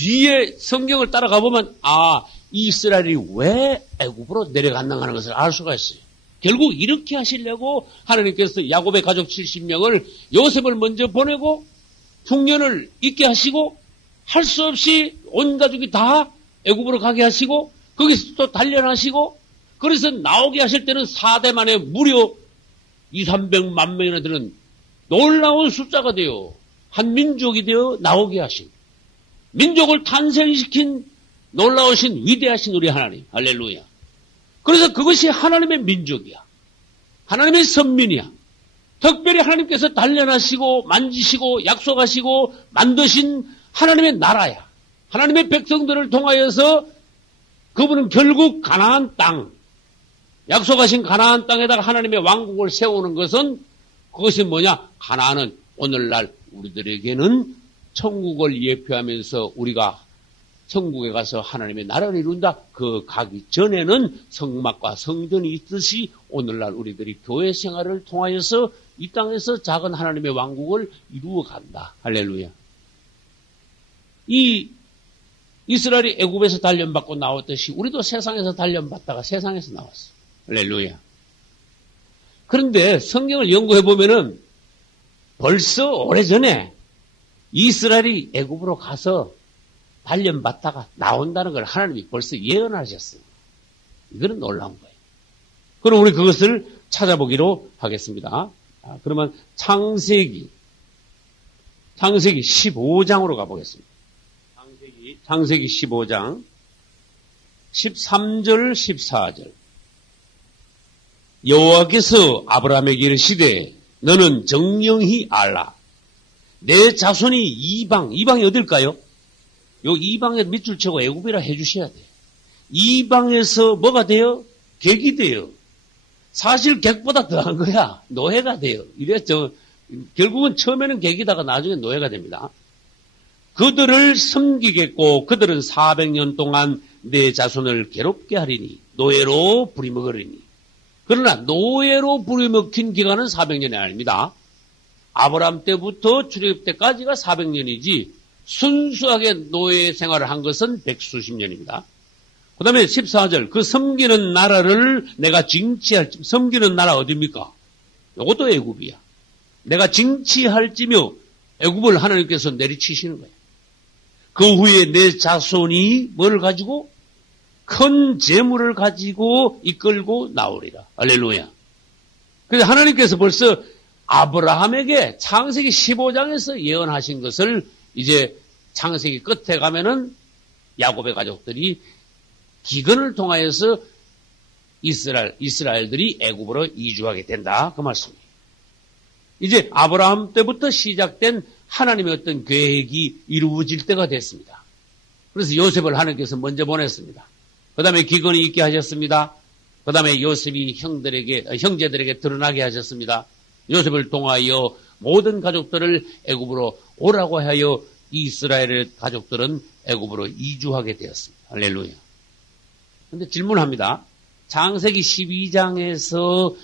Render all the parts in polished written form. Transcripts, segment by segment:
뒤에 성경을 따라가 보면 이스라엘이 왜 애굽으로 내려갔나 하는 것을 알 수가 있어요. 결국 이렇게 하시려고 하나님께서 야곱의 가족 70명을 요셉을 먼저 보내고 흉년을 있게 하시고 할 수 없이 온 가족이 다 애굽으로 가게 하시고 거기서 또 단련하시고 그래서 나오게 하실 때는 4대 만에 무려 200~300만 명이나 되는 놀라운 숫자가 되어 한 민족이 되어 나오게 하신 민족을 탄생시킨 놀라우신 위대하신 우리 하나님. 할렐루야. 그래서 그것이 하나님의 민족이야. 하나님의 선민이야. 특별히 하나님께서 단련하시고 만지시고 약속하시고 만드신 하나님의 나라야. 하나님의 백성들을 통하여서 그분은 결국 가나안 땅, 약속하신 가나안 땅에다가 하나님의 왕국을 세우는 것은 그것이 뭐냐? 가나안은 오늘날 우리들에게는 천국을 예표하면서 우리가 천국에 가서 하나님의 나라를 이룬다. 그 가기 전에는 성막과 성전이 있듯이 오늘날 우리들이 교회 생활을 통하여서 이 땅에서 작은 하나님의 왕국을 이루어 간다. 할렐루야. 이 이스라엘이 애굽에서 단련받고 나왔듯이 우리도 세상에서 단련받다가 세상에서 나왔어. 할렐루야. 그런데 성경을 연구해 보면은 벌써 오래전에 이스라엘이 애굽으로 가서 단련받다가 나온다는 걸 하나님이 벌써 예언하셨어요. 이거는 놀라운 거예요. 그럼 우리 그것을 찾아보기로 하겠습니다. 그러면 창세기 15장으로 가보겠습니다. 창세기 15장 13절 14절 여호와께서 아브라함에게 이르시되 너는 정령히 알라. 내 자손이 이방이 어딜까요? 요 이방에 밑줄 치고 애굽이라 해주셔야 돼요. 이방에서 뭐가 돼요? 객이 돼요. 사실 객보다 더한 거야. 노예가 돼요. 이랬죠. 결국은 처음에는 객이다가 나중에 노예가 됩니다. 그들을 섬기겠고 그들은 400년 동안 내 자손을 괴롭게 하리니 노예로 부리먹으리니. 그러나 노예로 부리먹힌 기간은 400년이 아닙니다. 아브라함 때부터 출애굽 때까지가 400년이지 순수하게 노예 생활을 한 것은 백수십 년입니다. 그 다음에 14절 그 섬기는 나라를 내가 징치할지. 섬기는 나라 어디입니까? 이것도 애굽이야. 내가 징치할지며 애굽을 하나님께서 내리치시는 거예요. 그 후에 내 자손이 뭘 가지고? 큰 재물을 가지고 이끌고 나오리라. 할렐루야. 그래서 하나님께서 벌써 아브라함에게 창세기 15장에서 예언하신 것을 이제 창세기 끝에 가면은 야곱의 가족들이 기근을 통하여서 이스라엘들이 애굽으로 이주하게 된다. 그 말씀이에요. 이제 아브라함 때부터 시작된 하나님의 어떤 계획이 이루어질 때가 됐습니다. 그래서 요셉을 하나님께서 먼저 보냈습니다. 그 다음에 기근이 있게 하셨습니다. 그 다음에 요셉이 형제들에게 드러나게 하셨습니다. 요셉을 통하여 모든 가족들을 애굽으로 오라고 하여 이스라엘의 가족들은 애굽으로 이주하게 되었습니다. 할렐루야. 그런데 질문합니다. 창세기 12장에서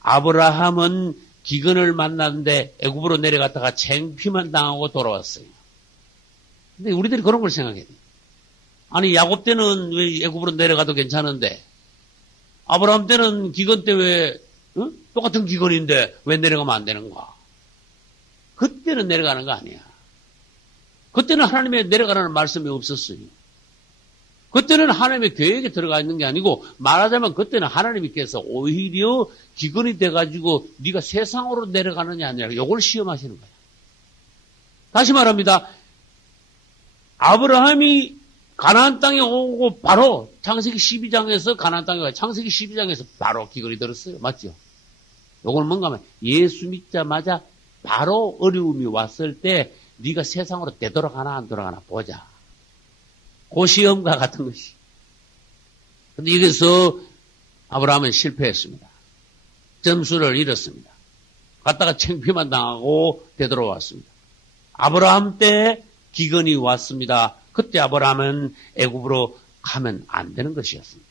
아브라함은 기근을 만났는데 애굽으로 내려갔다가 창피만 당하고 돌아왔어요. 근데 우리들이 그런 걸 생각해야 돼요. 아니 야곱 때는 왜 애굽으로 내려가도 괜찮은데 아브라함 때는 기근 때 왜 똑같은 기근인데 왜 내려가면 안 되는가? 그때는 내려가는 거 아니야. 그때는 하나님의 내려가라는 말씀이 없었어요. 그때는 하나님의 계획에 들어가 있는 게 아니고 말하자면 그때는 하나님께서 오히려 기근이 돼가지고 네가 세상으로 내려가느냐 아니냐 이걸 시험하시는 거야. 다시 말합니다. 아브라함이 가나안 땅에 오고 바로 창세기 12장에서 가나안 땅에 가 창세기 12장에서 바로 기근이 들었어요. 맞죠? 이건 뭔가 하면 예수 믿자마자 바로 어려움이 왔을 때 네가 세상으로 되돌아가나 안 돌아가나 보자. 그 시험과 같은 것이. 근데 여기서 아브라함은 실패했습니다. 점수를 잃었습니다. 갔다가 창피만 당하고 되돌아왔습니다. 아브라함 때 기근이 왔습니다. 그때 아브라함은 애굽으로 가면 안 되는 것이었습니다.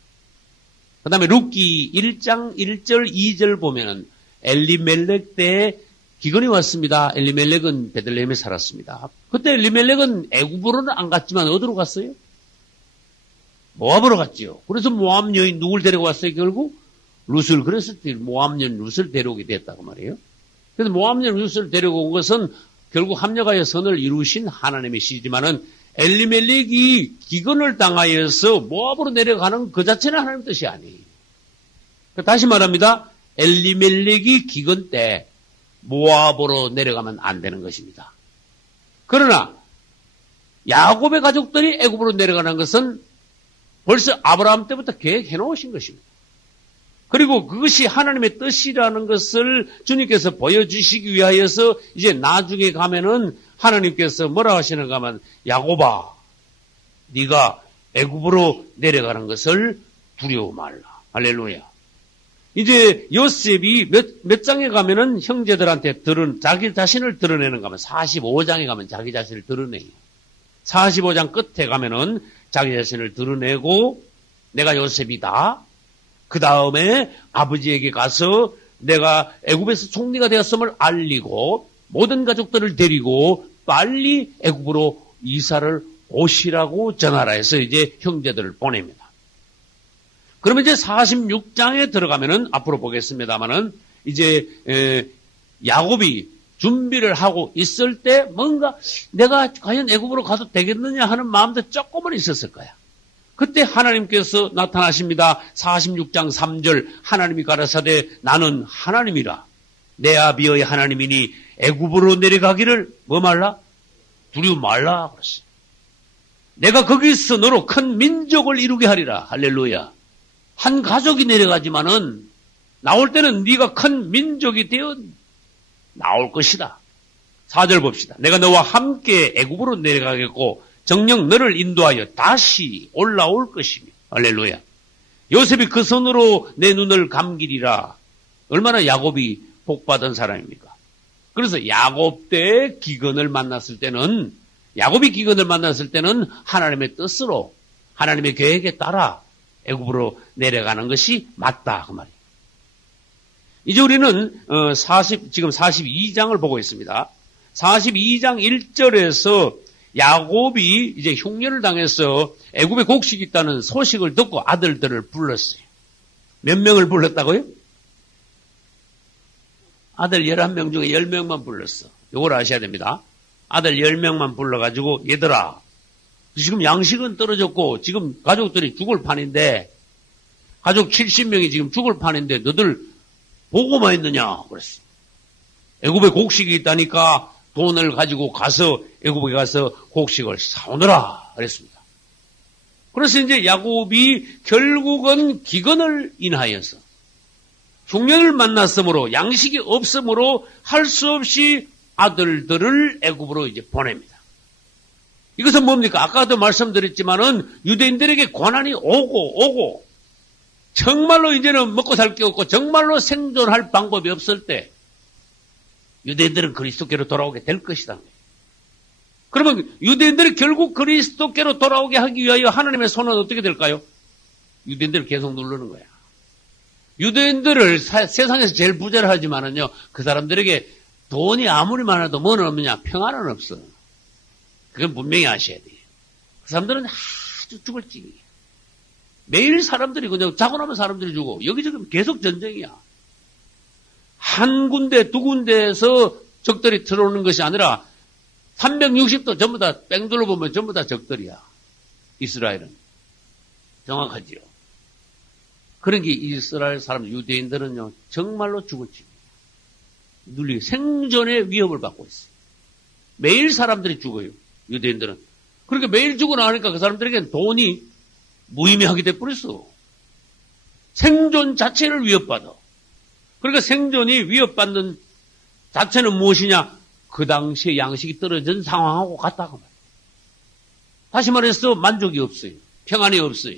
그 다음에 룻기 1장 1절 2절 보면은 엘리멜렉 때 기근이 왔습니다. 엘리멜렉은 베들레헴에 살았습니다. 그때 엘리멜렉은 애굽으로는 안 갔지만 어디로 갔어요? 모압으로 갔지요. 그래서 모압 여인 누굴 데리고 왔어요? 결국 룻을. 그래서 모압 여인 룻을 데려오게 됐다고 말이에요. 그래서 모압 여인 룻을 데려온 것은 결국 합력하여 선을 이루신 하나님의 시지만은 엘리멜렉이 기근을 당하여서 모압으로 내려가는 그 자체는 하나님 뜻이 아니에요. 다시 말합니다. 엘리멜렉이 기근 때 모압으로 내려가면 안 되는 것입니다. 그러나 야곱의 가족들이 애굽으로 내려가는 것은 벌써 아브라함 때부터 계획해 놓으신 것입니다. 그리고 그것이 하나님의 뜻이라는 것을 주님께서 보여주시기 위하여서 이제 나중에 가면은 하나님께서 뭐라 하시는가 하면 야곱아 네가 애굽으로 내려가는 것을 두려워 말라. 할렐루야. 이제 요셉이 몇 장에 가면은 형제들한테 자기 자신을 드러내는가 하면 45장에 가면 자기 자신을 드러내요. 45장 끝에 가면은 자기 자신을 드러내고 내가 요셉이다. 그 다음에 아버지에게 가서 내가 애굽에서 총리가 되었음을 알리고 모든 가족들을 데리고 빨리 애굽으로 이사를 오시라고 전하라 해서 이제 형제들을 보냅니다. 그러면 이제 46장에 들어가면은 앞으로 보겠습니다만은 이제 야곱이 준비를 하고 있을 때 뭔가 내가 과연 애굽으로 가도 되겠느냐 하는 마음도 조금은 있었을 거야. 그때 하나님께서 나타나십니다. 46장 3절 하나님이 가라사대 나는 하나님이라 내 아비의 하나님이니 애굽으로 내려가기를 뭐 말라? 두려워 말라 그랬어요. 내가 거기서 너로 큰 민족을 이루게 하리라. 할렐루야. 한 가족이 내려가지만은 나올 때는 네가 큰 민족이 되어 나올 것이다. 4절 봅시다. 내가 너와 함께 애굽으로 내려가겠고 정녕 너를 인도하여 다시 올라올 것이며. 할렐루야. 요셉이 그 손으로 내 눈을 감기리라. 얼마나 야곱이 복받은 사람입니까? 그래서 야곱이 기근을 만났을 때는 하나님의 뜻으로 하나님의 계획에 따라 애굽으로 내려가는 것이 맞다 그 말이에요. 이제 우리는 지금 42장을 보고 있습니다. 42장 1절에서 야곱이 이제 흉년을 당해서 애굽에 곡식이 있다는 소식을 듣고 아들들을 불렀어요. 몇 명을 불렀다고요? 아들 11명 중에 10명만 불렀어. 이걸 아셔야 됩니다. 아들 10명만 불러가지고 얘들아 지금 양식은 떨어졌고 지금 가족들이 죽을 판인데 가족 70명이 지금 죽을 판인데 너들 보고만 있느냐 그랬어. 애굽에 곡식이 있다니까 돈을 가지고 가서 애굽에 가서 곡식을 사오너라 그랬습니다. 그래서 이제 야곱이 결국은 기근을 인하여서 흉년을 만났으므로 양식이 없으므로 할 수 없이 아들들을 애굽으로 이제 보냅니다. 이것은 뭡니까? 아까도 말씀드렸지만은 유대인들에게 고난이 오고 정말로 이제는 먹고 살 게 없고 정말로 생존할 방법이 없을 때 유대인들은 그리스도께로 돌아오게 될 것이다. 그러면 유대인들이 결국 그리스도께로 돌아오게 하기 위하여 하나님의 손은 어떻게 될까요? 유대인들을 계속 누르는 거야. 유대인들을 세상에서 제일 부자를 하지만은요, 그 사람들에게 돈이 아무리 많아도 뭐는 없느냐? 평안은 없어. 그건 분명히 아셔야 돼요. 그 사람들은 아주 죽을 찌개야. 매일 사람들이 그냥 자고 나면 사람들이 죽어. 여기저기 계속 전쟁이야. 한 군데, 두 군데에서 적들이 들어오는 것이 아니라 360도 전부 다 뺑돌로 보면 전부 다 적들이야. 이스라엘은. 정확하지요. 그러니까 이스라엘 사람, 유대인들은요, 정말로 죽을지. 눌리게 생존의 위협을 받고 있어요. 매일 사람들이 죽어요. 유대인들은. 그러니까 매일 죽고 나니까 그 사람들에게는 돈이 무의미하게 돼버렸어. 생존 자체를 위협받아. 그러니까 생존이 위협받는 자체는 무엇이냐? 그 당시에 양식이 떨어진 상황하고 같다고 말이에요. 다시 말해서 만족이 없어요. 평안이 없어요.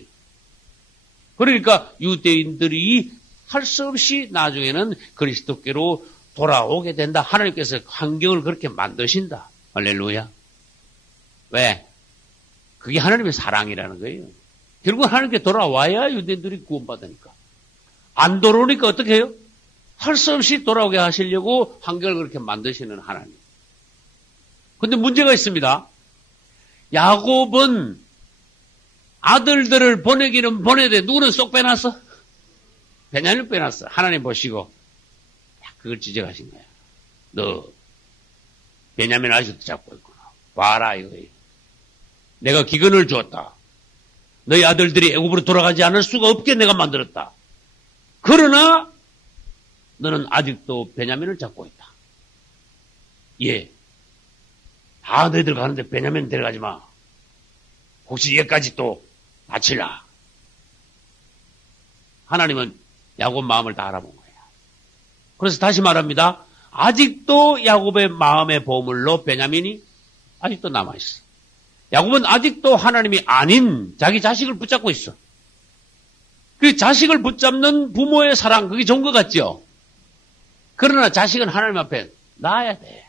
그러니까 유대인들이 할 수 없이 나중에는 그리스도께로 돌아오게 된다. 하나님께서 환경을 그렇게 만드신다. 할렐루야. 왜? 그게 하나님의 사랑이라는 거예요. 결국 하나님께 돌아와야 유대인들이 구원받으니까. 안 돌아오니까 어떻게 해요? 할 수 없이 돌아오게 하시려고 환경을 그렇게 만드시는 하나님. 근데 문제가 있습니다. 야곱은 아들들을 보내기는 보내야 돼. 누구는 쏙 빼놨어? 베냐민을 빼놨어. 하나님 보시고 그걸 지적하신 거야. 너 베냐민 아직도 잡고 있구나. 봐라 이거예요. 내가 기근을 주었다. 너희 아들들이 애굽으로 돌아가지 않을 수가 없게 내가 만들었다. 그러나 너는 아직도 베냐민을 잡고 있다. 예. 다 너희들 가는데 베냐민 데려가지 마. 혹시 얘까지 또 다칠라. 하나님은 야곱 마음을 다 알아본 거예요. 그래서 다시 말합니다. 아직도 야곱의 마음의 보물로 베냐민이 아직도 남아있어. 야곱은 아직도 하나님이 아닌 자기 자식을 붙잡고 있어. 그 자식을 붙잡는 부모의 사랑, 그게 좋은 것 같죠? 그러나 자식은 하나님 앞에 놔야 돼.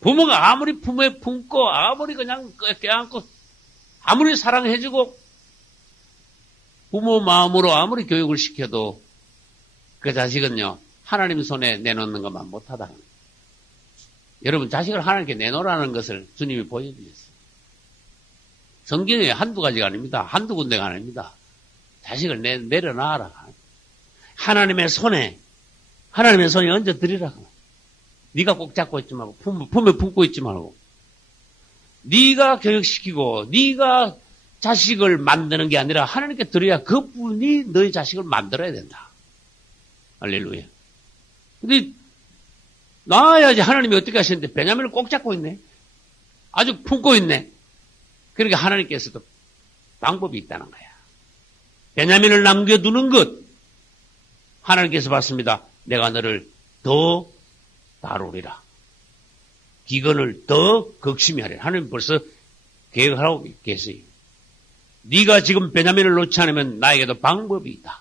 부모가 아무리 품에 품고, 아무리 그냥 껴안고, 아무리 사랑해주고, 부모 마음으로 아무리 교육을 시켜도 그 자식은요, 하나님 손에 내놓는 것만 못하다. 여러분, 자식을 하나님께 내놓으라는 것을 주님이 보여주셨어요. 성경에 한두 가지가 아닙니다. 한두 군데가 아닙니다. 자식을 내려놔라. 하나님의 손에 얹어 드리라고. 네가 꼭 잡고 있지 말고, 품에 품고 있지 말고. 네가 교육시키고, 네가 자식을 만드는 게 아니라 하나님께 드려야 그분이 너의 자식을 만들어야 된다. 할렐루야. 근데 나아야지 하나님이 어떻게 하시는데 베냐민을 꼭 잡고 있네. 아주 품고 있네. 그러니까 하나님께서도 방법이 있다는 거야. 베냐민을 남겨두는 것. 하나님께서 봤습니다. 내가 너를 더 다루리라. 기근을 더 극심히 하리라. 하나님 벌써 계획하고 계세요. 네가 지금 베냐민을 놓지 않으면 나에게도 방법이 있다.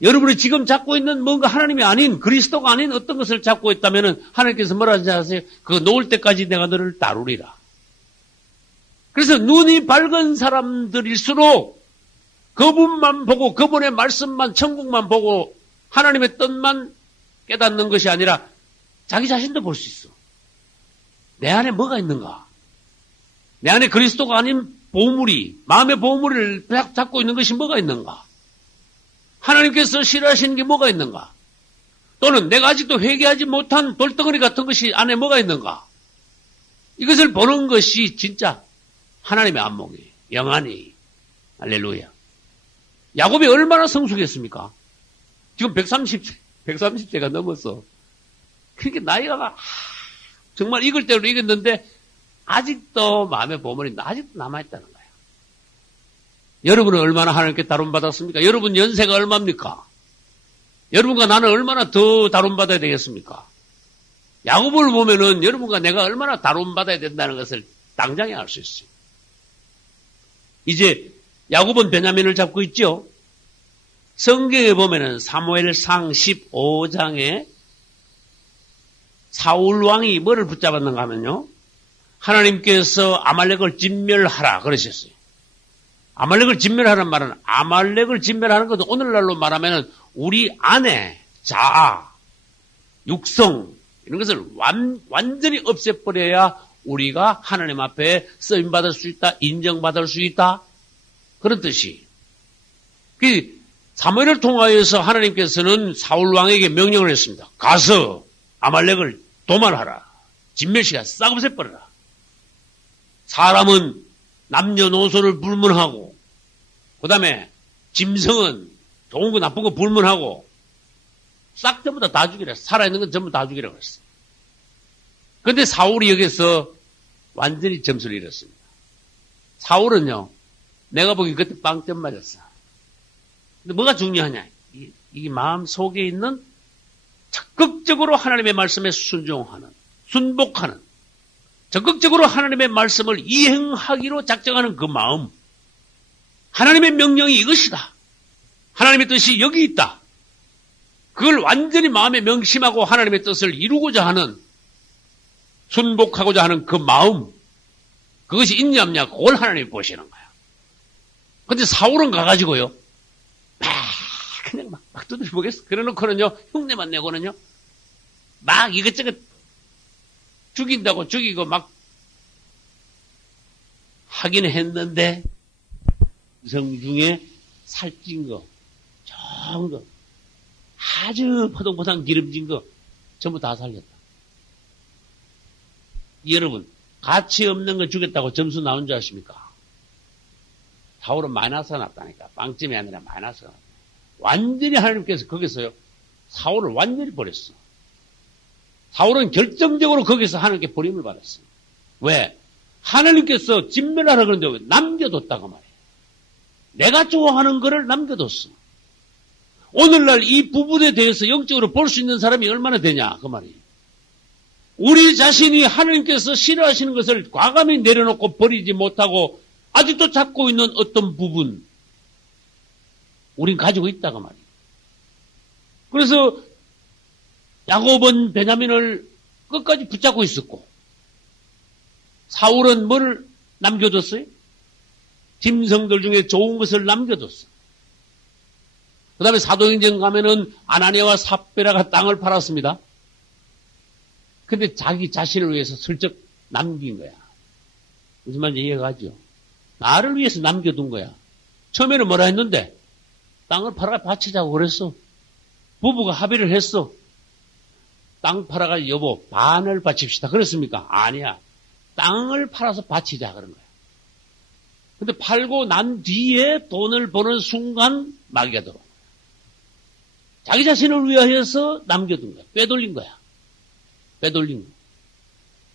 여러분이 지금 잡고 있는 뭔가 하나님이 아닌 그리스도가 아닌 어떤 것을 잡고 있다면 하나님께서 뭐라 하지 아세요? 그거 놓을 때까지 내가 너를 다루리라. 그래서 눈이 밝은 사람들일수록 그분만 보고 그분의 말씀만 천국만 보고 하나님의 뜻만 깨닫는 것이 아니라 자기 자신도 볼 수 있어. 내 안에 뭐가 있는가? 내 안에 그리스도가 아닌 보물이, 마음의 보물을 잡고 있는 것이 뭐가 있는가? 하나님께서 싫어하시는 게 뭐가 있는가? 또는 내가 아직도 회개하지 못한 돌덩어리 같은 것이 안에 뭐가 있는가? 이것을 보는 것이 진짜 하나님의 안목이에요. 영안이. 할렐루야. 야곱이 얼마나 성숙했습니까? 지금 130세가 넘었어. 그러니까 나이가 정말 익을 대로 익었는데 아직도 마음의 보물이 아직도 남아있다는 거야. 여러분은 얼마나 하나님께 다룬받았습니까? 여러분 연세가 얼마입니까? 여러분과 나는 얼마나 더 다룬받아야 되겠습니까? 야곱을 보면은 여러분과 내가 얼마나 다룬받아야 된다는 것을 당장에 알 수 있어요. 이제 야곱은 베냐민을 잡고 있죠. 성경에 보면은 사무엘상 15장에 사울 왕이 뭐를 붙잡았는가 하면요. 하나님께서 아말렉을 진멸하라 그러셨어요. 아말렉을 진멸하라는 말은 아말렉을 진멸하는 것은 오늘날로 말하면 우리 안에 자아, 육성 이런 것을 완전히 없애버려야 우리가 하나님 앞에 쓰임받을 수 있다, 인정받을 수 있다. 그런 뜻이. 그 사무엘을 통하여서 하나님께서는 사울 왕에게 명령을 했습니다. 가서 아말렉을 도말하라. 진멸시켜 싹 없애버려라. 사람은 남녀노소를 불문하고 그 다음에 짐승은 좋은 거 나쁜 거 불문하고 싹 전부 다 죽이라. 살아있는 건 전부 다 죽이라고 했어요. 그런데 사울이 여기서 완전히 점수를 잃었습니다. 사울은요. 내가 보기 그때 빵점 맞았어. 근데 뭐가 중요하냐. 이 마음 속에 있는 적극적으로 하나님의 말씀에 순종하는, 순복하는, 적극적으로 하나님의 말씀을 이행하기로 작정하는 그 마음. 하나님의 명령이 이것이다. 하나님의 뜻이 여기 있다. 그걸 완전히 마음에 명심하고 하나님의 뜻을 이루고자 하는, 순복하고자 하는 그 마음. 그것이 있냐 없냐 그걸 하나님이 보시는 거야. 근데 사울은 가가지고요. 그냥 막 두드려 보겠어. 그래 놓고는요, 흉내만 내고는요, 막 이것저것 죽인다고 죽이고 막 하긴 했는데, 성 중에 살찐 거, 좋은 거, 아주 포동포동 기름진 거, 전부 다 살렸다. 여러분, 가치 없는 거 죽였다고 점수 나온 줄 아십니까? 사울은 마이너스가 났다니까. 빵점이 아니라 마이너스가 났다. 완전히 하나님께서 거기서요, 사울을 완전히 버렸어. 사울은 결정적으로 거기서 하나님께 버림을 받았어. 왜? 하나님께서 진멸하라 그러는데 왜 남겨뒀다고 말이에요. 내가 좋아하는 거를 남겨뒀어. 오늘날 이 부분에 대해서 영적으로 볼 수 있는 사람이 얼마나 되냐, 그 말이에요. 우리 자신이 하나님께서 싫어하시는 것을 과감히 내려놓고 버리지 못하고 아직도 잡고 있는 어떤 부분, 우린 가지고 있다고 말이에요. 그래서 야곱은 베냐민을 끝까지 붙잡고 있었고, 사울은 뭘 남겨뒀어요? 짐승들 중에 좋은 것을 남겨뒀어. 그 다음에 사도행전 가면은 아나니아와 삽베라가 땅을 팔았습니다. 근데 자기 자신을 위해서 슬쩍 남긴 거야. 무슨 말인지 이해가죠? 나를 위해서 남겨둔 거야. 처음에는 뭐라 했는데, 땅을 팔아가 바치자고 그랬어. 부부가 합의를 했어. 땅 팔아가 여보, 반을 바칩시다. 그랬습니까? 아니야. 땅을 팔아서 바치자 그런 거야. 근데 팔고 난 뒤에 돈을 버는 순간 마귀가 들어온 거야. 자기 자신을 위하여서 남겨둔 거야. 빼돌린 거야. 빼돌린 거야.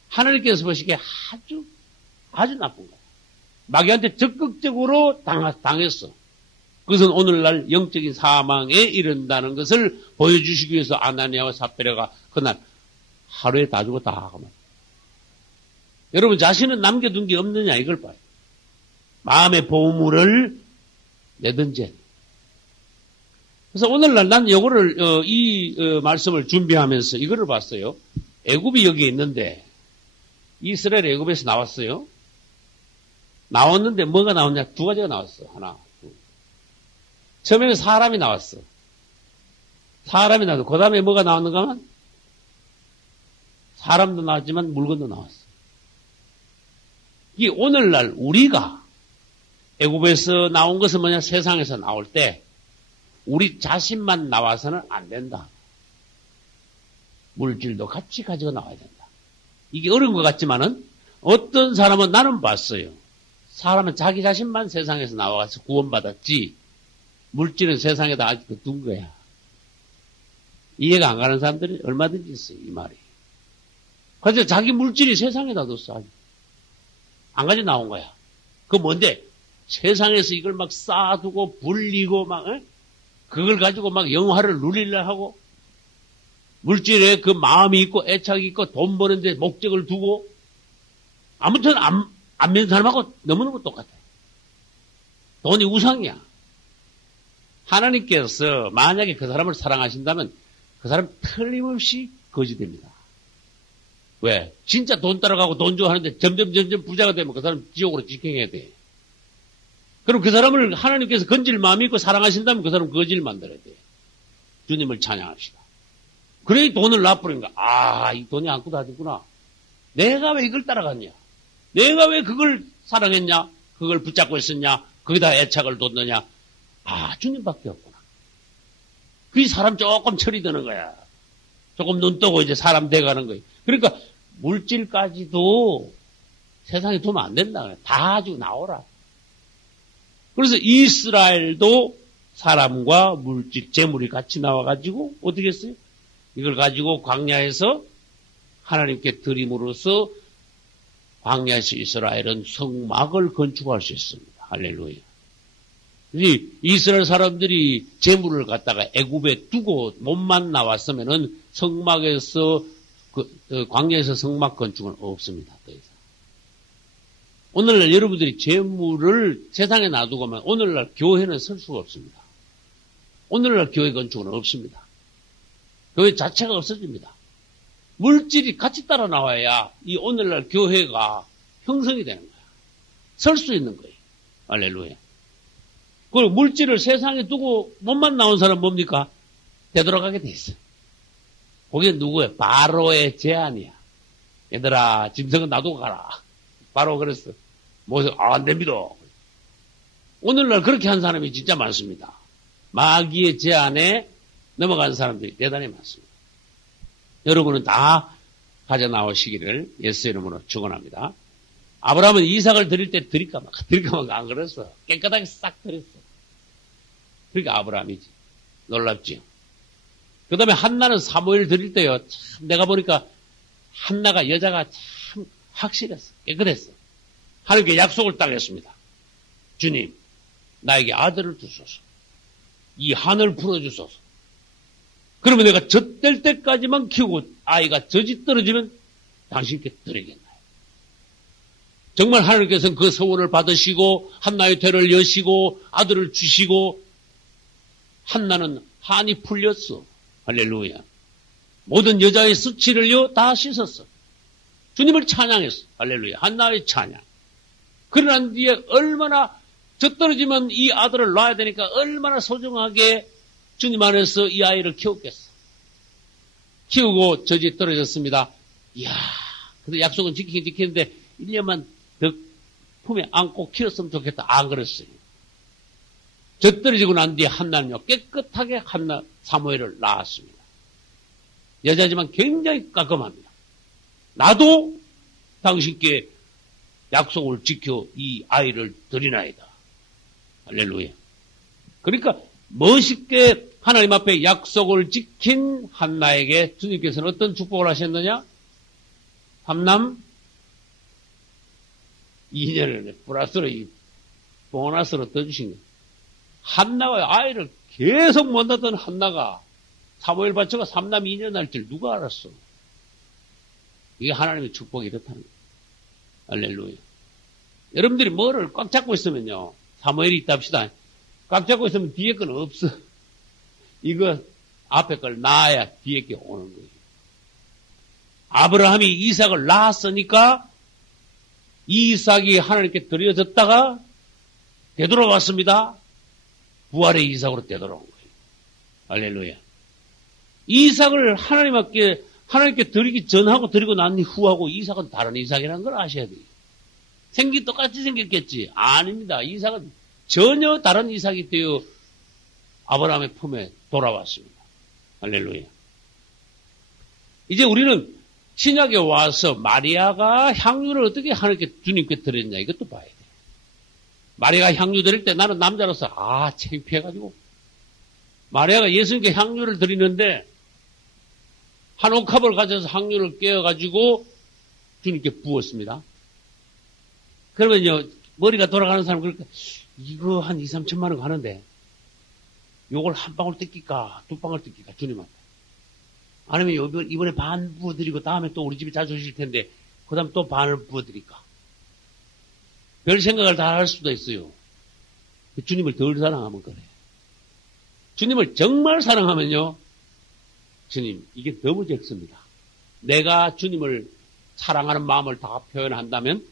하나님께서 보시기에 아주 나쁜 거야. 마귀한테 적극적으로 당했어. 그것은 오늘날 영적인 사망에 이른다는 것을 보여주시기 위해서 아나니아와 삽베라가 그날 하루에 다 죽었다 하고 말이야. 여러분 자신은 남겨둔 게 없느냐 이걸 봐요. 마음의 보물을 내든지. 그래서 오늘날 난 이거를 이 말씀을 준비하면서 이거를 봤어요. 애굽이 여기 있는데 이스라엘 애굽에서 나왔어요. 나왔는데 뭐가 나왔냐? 두 가지가 나왔어. 하나. 처음에는 사람이 나왔어. 사람이 나왔어. 그 다음에 뭐가 나왔는가 하면 사람도 나왔지만 물건도 나왔어. 이 오늘날 우리가 애굽에서 나온 것은 뭐냐? 세상에서 나올 때 우리 자신만 나와서는 안 된다. 물질도 같이 가지고 나와야 된다. 이게 어려운 것 같지만은 어떤 사람은 나는 봤어요. 사람은 자기 자신만 세상에서 나와서 구원받았지 물질은 세상에다 아직도 둔 거야. 이해가 안 가는 사람들이 얼마든지 있어요. 이 말이. 그래서 자기 물질이 세상에다 뒀어. 아직. 안 가지고 나온 거야. 그거 뭔데? 세상에서 이걸 막 쌓아두고 불리고 막 그걸 가지고 막 영화를 누리려 하고 물질에 그 마음이 있고 애착이 있고 돈 버는데 목적을 두고 아무튼 안 믿는 사람하고 너무너무 똑같아. 돈이 우상이야. 하나님께서 만약에 그 사람을 사랑하신다면 그 사람 틀림없이 거지됩니다. 왜? 진짜 돈 따라가고 돈 좋아하는데 점점 부자가 되면 그 사람 지옥으로 직행해야 돼. 그럼 그 사람을 하나님께서 건질 마음이 있고 사랑하신다면 그 사람 거지를 만들어야 돼. 주님을 찬양합시다. 그래 돈을 놔버린가? 아, 이 돈이 안고 다니구나. 내가 왜 이걸 따라갔냐? 내가 왜 그걸 사랑했냐? 그걸 붙잡고 있었냐? 거기다 애착을 뒀느냐? 아, 주님밖에 없구나. 그 사람 조금 철이 드는 거야. 조금 눈 뜨고 이제 사람 돼가는 거야. 그러니까 물질까지도 세상에 두면 안 된다. 다 가지고 나오라. 그래서 이스라엘도 사람과 물질, 재물이 같이 나와가지고 어떻게 했어요? 이걸 가지고 광야에서 하나님께 드림으로써 광야에서 이스라엘은 성막을 건축할 수 있습니다. 할렐루야. 이스라엘 사람들이 재물을 갖다가 애굽에 두고 몸만 나왔으면은 성막에서 광야에서 성막 건축은 없습니다. 더 이상. 오늘날 여러분들이 재물을 세상에 놔두고만 오늘날 교회는 설 수가 없습니다. 오늘날 교회 건축은 없습니다. 교회 자체가 없어집니다. 물질이 같이 따라 나와야 이 오늘날 교회가 형성이 되는 거야. 설 수 있는 거예요. 할렐루야. 그리고 물질을 세상에 두고 몸만 나온 사람 뭡니까? 되돌아가게 돼 있어. 그게 누구야? 바로의 제안이야. 얘들아, 짐승은 놔두고 가라. 바로 그랬어. 모세, 안 됩니다. 오늘날 그렇게 한 사람이 진짜 많습니다. 마귀의 제안에 넘어간 사람들이 대단히 많습니다. 여러분은 다 가져 나오시기를 예수 이름으로 축원합니다. 아브라함은 이삭을 드릴 때 드릴까 말까 안 그랬어. 깨끗하게 싹 드렸어. 그러니까 아브라함이지. 놀랍지요. 그 다음에 한나는 사무엘 드릴 때요. 참 내가 보니까 한나가 여자가 참 확실했어. 깨끗했어. 하나님께 약속을 딱 했습니다. 주님, 나에게 아들을 주소서. 이 한을 풀어주소서. 그러면 내가 젖될 때까지만 키우고 아이가 젖이 떨어지면 당신께 드리겠나요? 정말 하나님께서는 그 소원을 받으시고 한나의 퇴를 여시고 아들을 주시고 한나는 한이 풀렸어. 할렐루야. 모든 여자의 수치를요 다 씻었어. 주님을 찬양했어. 할렐루야. 한나의 찬양. 그러난 뒤에 얼마나 젖 떨어지면 이 아들을 낳아야 되니까 얼마나 소중하게 주님 안에서 이 아이를 키웠겠어. 키우고 젖이 떨어졌습니다. 이야, 근데 약속은 지키긴 지키는데 1년만 더 품에 안고 키웠으면 좋겠다. 안 그랬어요. 젖 떨어지고 난 뒤에 한나는요, 깨끗하게 한나 사무엘을 낳았습니다. 여자지만 굉장히 깔끔합니다. 나도 당신께 약속을 지켜 이 아이를 드리나이다. 할렐루야. 그러니까 멋있게 하나님 앞에 약속을 지킨 한나에게 주님께서는 어떤 축복을 하셨느냐? 삼남 2년을 플러스로 보너스로 떠주신 거예요. 한나가 아이를 계속 못 낳던 한나가 사무엘 바쳐가 3남 2년 할 줄 누가 알았어? 이게 하나님의 축복이 이렇다는 거예요. 할렐루야. 여러분들이 뭐를 꽉 잡고 있으면요. 사무엘이 있다 합시다. 꽉 잡고 있으면 뒤에 건 없어. 이거 앞에 걸 낳아야 뒤에 게 오는 거예요. 아브라함이 이삭을 낳았으니까 이삭이 하나님께 드려졌다가 되돌아왔습니다. 부활의 이삭으로 되돌아온 거예요. 할렐루야. 이삭을 하나님께 드리기 전하고 드리고 난 후하고 이삭은 다른 이삭이라는 걸 아셔야 돼요. 똑같이 생겼겠지? 아닙니다. 이삭은 전혀 다른 이삭이 되어 아브라함의 품에 돌아왔습니다. 할렐루야. 이제 우리는 신약에 와서 마리아가 향유를 어떻게 하나님께 주님께 드렸냐 이것도 봐야 돼요. 마리아가 향유 드릴 때 나는 남자로서 창피해가지고 마리아가 예수님께 향유를 드리는데 한 옥합을 가져서 향유를 깨어가지고 주님께 부었습니다. 그러면요 머리가 돌아가는 사람 그러니까 이거 한 2, 3천만 원 가는데 요걸 한 방울 뜯길까 두 방울 뜯길까 주님한테 아니면 이번에 반 부어드리고 다음에 또 우리 집에 자주 오실 텐데 그 다음 또 반을 부어드릴까 별 생각을 다 할 수도 있어요. 주님을 덜 사랑하면 그래. 주님을 정말 사랑하면요 주님 이게 너무 적습니다. 내가 주님을 사랑하는 마음을 다 표현한다면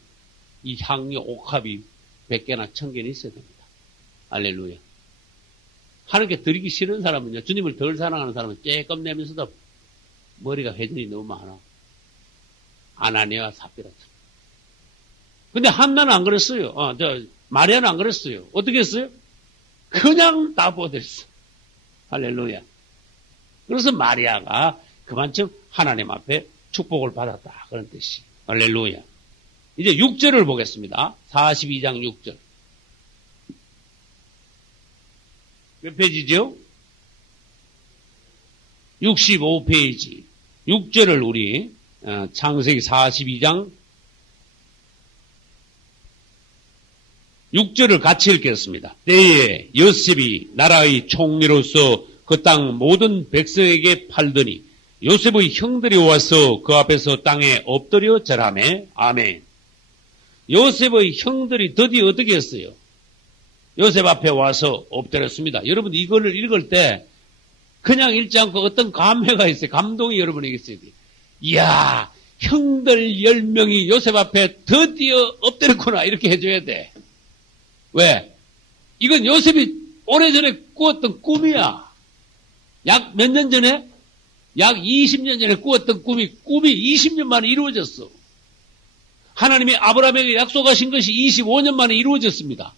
이 향유 옥합이 100개나 1000개는 있어야 됩니다. 할렐루야. 하나님께 드리기 싫은 사람은요, 주님을 덜 사랑하는 사람은 쬐끔 내면서도 머리가 회전이 너무 많아. 아나니아와 삽비라처럼. 근데 한나는 안 그랬어요. 마리아는 안 그랬어요. 어떻게 했어요? 그냥 다 부어드렸어. 할렐루야. 그래서 마리아가 그만큼 하나님 앞에 축복을 받았다. 그런 뜻이. 할렐루야. 이제 6절을 보겠습니다. 42장 6절. 몇 페이지죠? 65페이지. 6절을 우리 창세기 42장 6절을 같이 읽겠습니다. 때에 요셉이 나라의 총리로서 그 땅 모든 백성에게 팔더니 요셉의 형들이 와서 그 앞에서 땅에 엎드려 절하매. 아멘. 요셉의 형들이 드디어 어떻게 했어요? 요셉 앞에 와서 엎드렸습니다. 여러분 이거를 읽을 때 그냥 읽지 않고 어떤 감회가 있어요. 감동이 여러분에게 있어야 돼요. 이야, 형들 10명이 요셉 앞에 드디어 엎드렸구나 이렇게 해줘야 돼. 왜? 이건 요셉이 오래전에 꾸었던 꿈이야. 약 몇 년 전에? 약 20년 전에 꾸었던 꿈이 20년 만에 이루어졌어. 하나님이 아브라함에게 약속하신 것이 25년 만에 이루어졌습니다.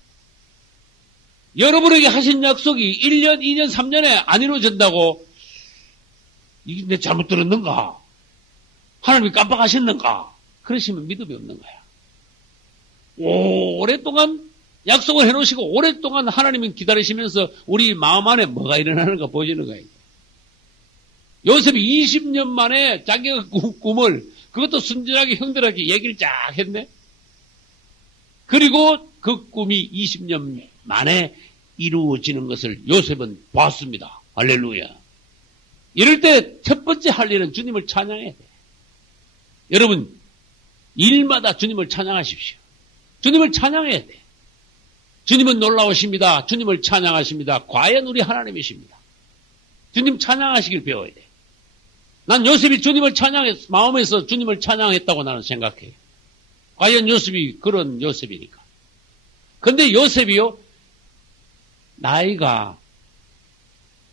여러분에게 하신 약속이 1년, 2년, 3년에 안 이루어진다고 이게 내 잘못 들었는가? 하나님이 깜빡하셨는가? 그러시면 믿음이 없는 거야. 오랫동안 약속을 해놓으시고 오랫동안 하나님은 기다리시면서 우리 마음 안에 뭐가 일어나는가 보시는 거예요. 요셉이 20년 만에 자기가 꿈을 그것도 순진하게 형들에게 얘기를 쫙 했네. 그리고 그 꿈이 20년 만에 이루어지는 것을 요셉은 봤습니다. 할렐루야. 이럴 때 첫 번째 할 일은 주님을 찬양해야 돼. 여러분, 일마다 주님을 찬양하십시오. 주님을 찬양해야 돼. 주님은 놀라우십니다. 주님을 찬양하십니다. 과연 우리 하나님이십니다. 주님 찬양하시길 배워야 돼. 난 요셉이 주님을 마음에서 주님을 찬양했다고 나는 생각해. 과연 요셉이 그런 요셉이니까. 근데 요셉이요, 나이가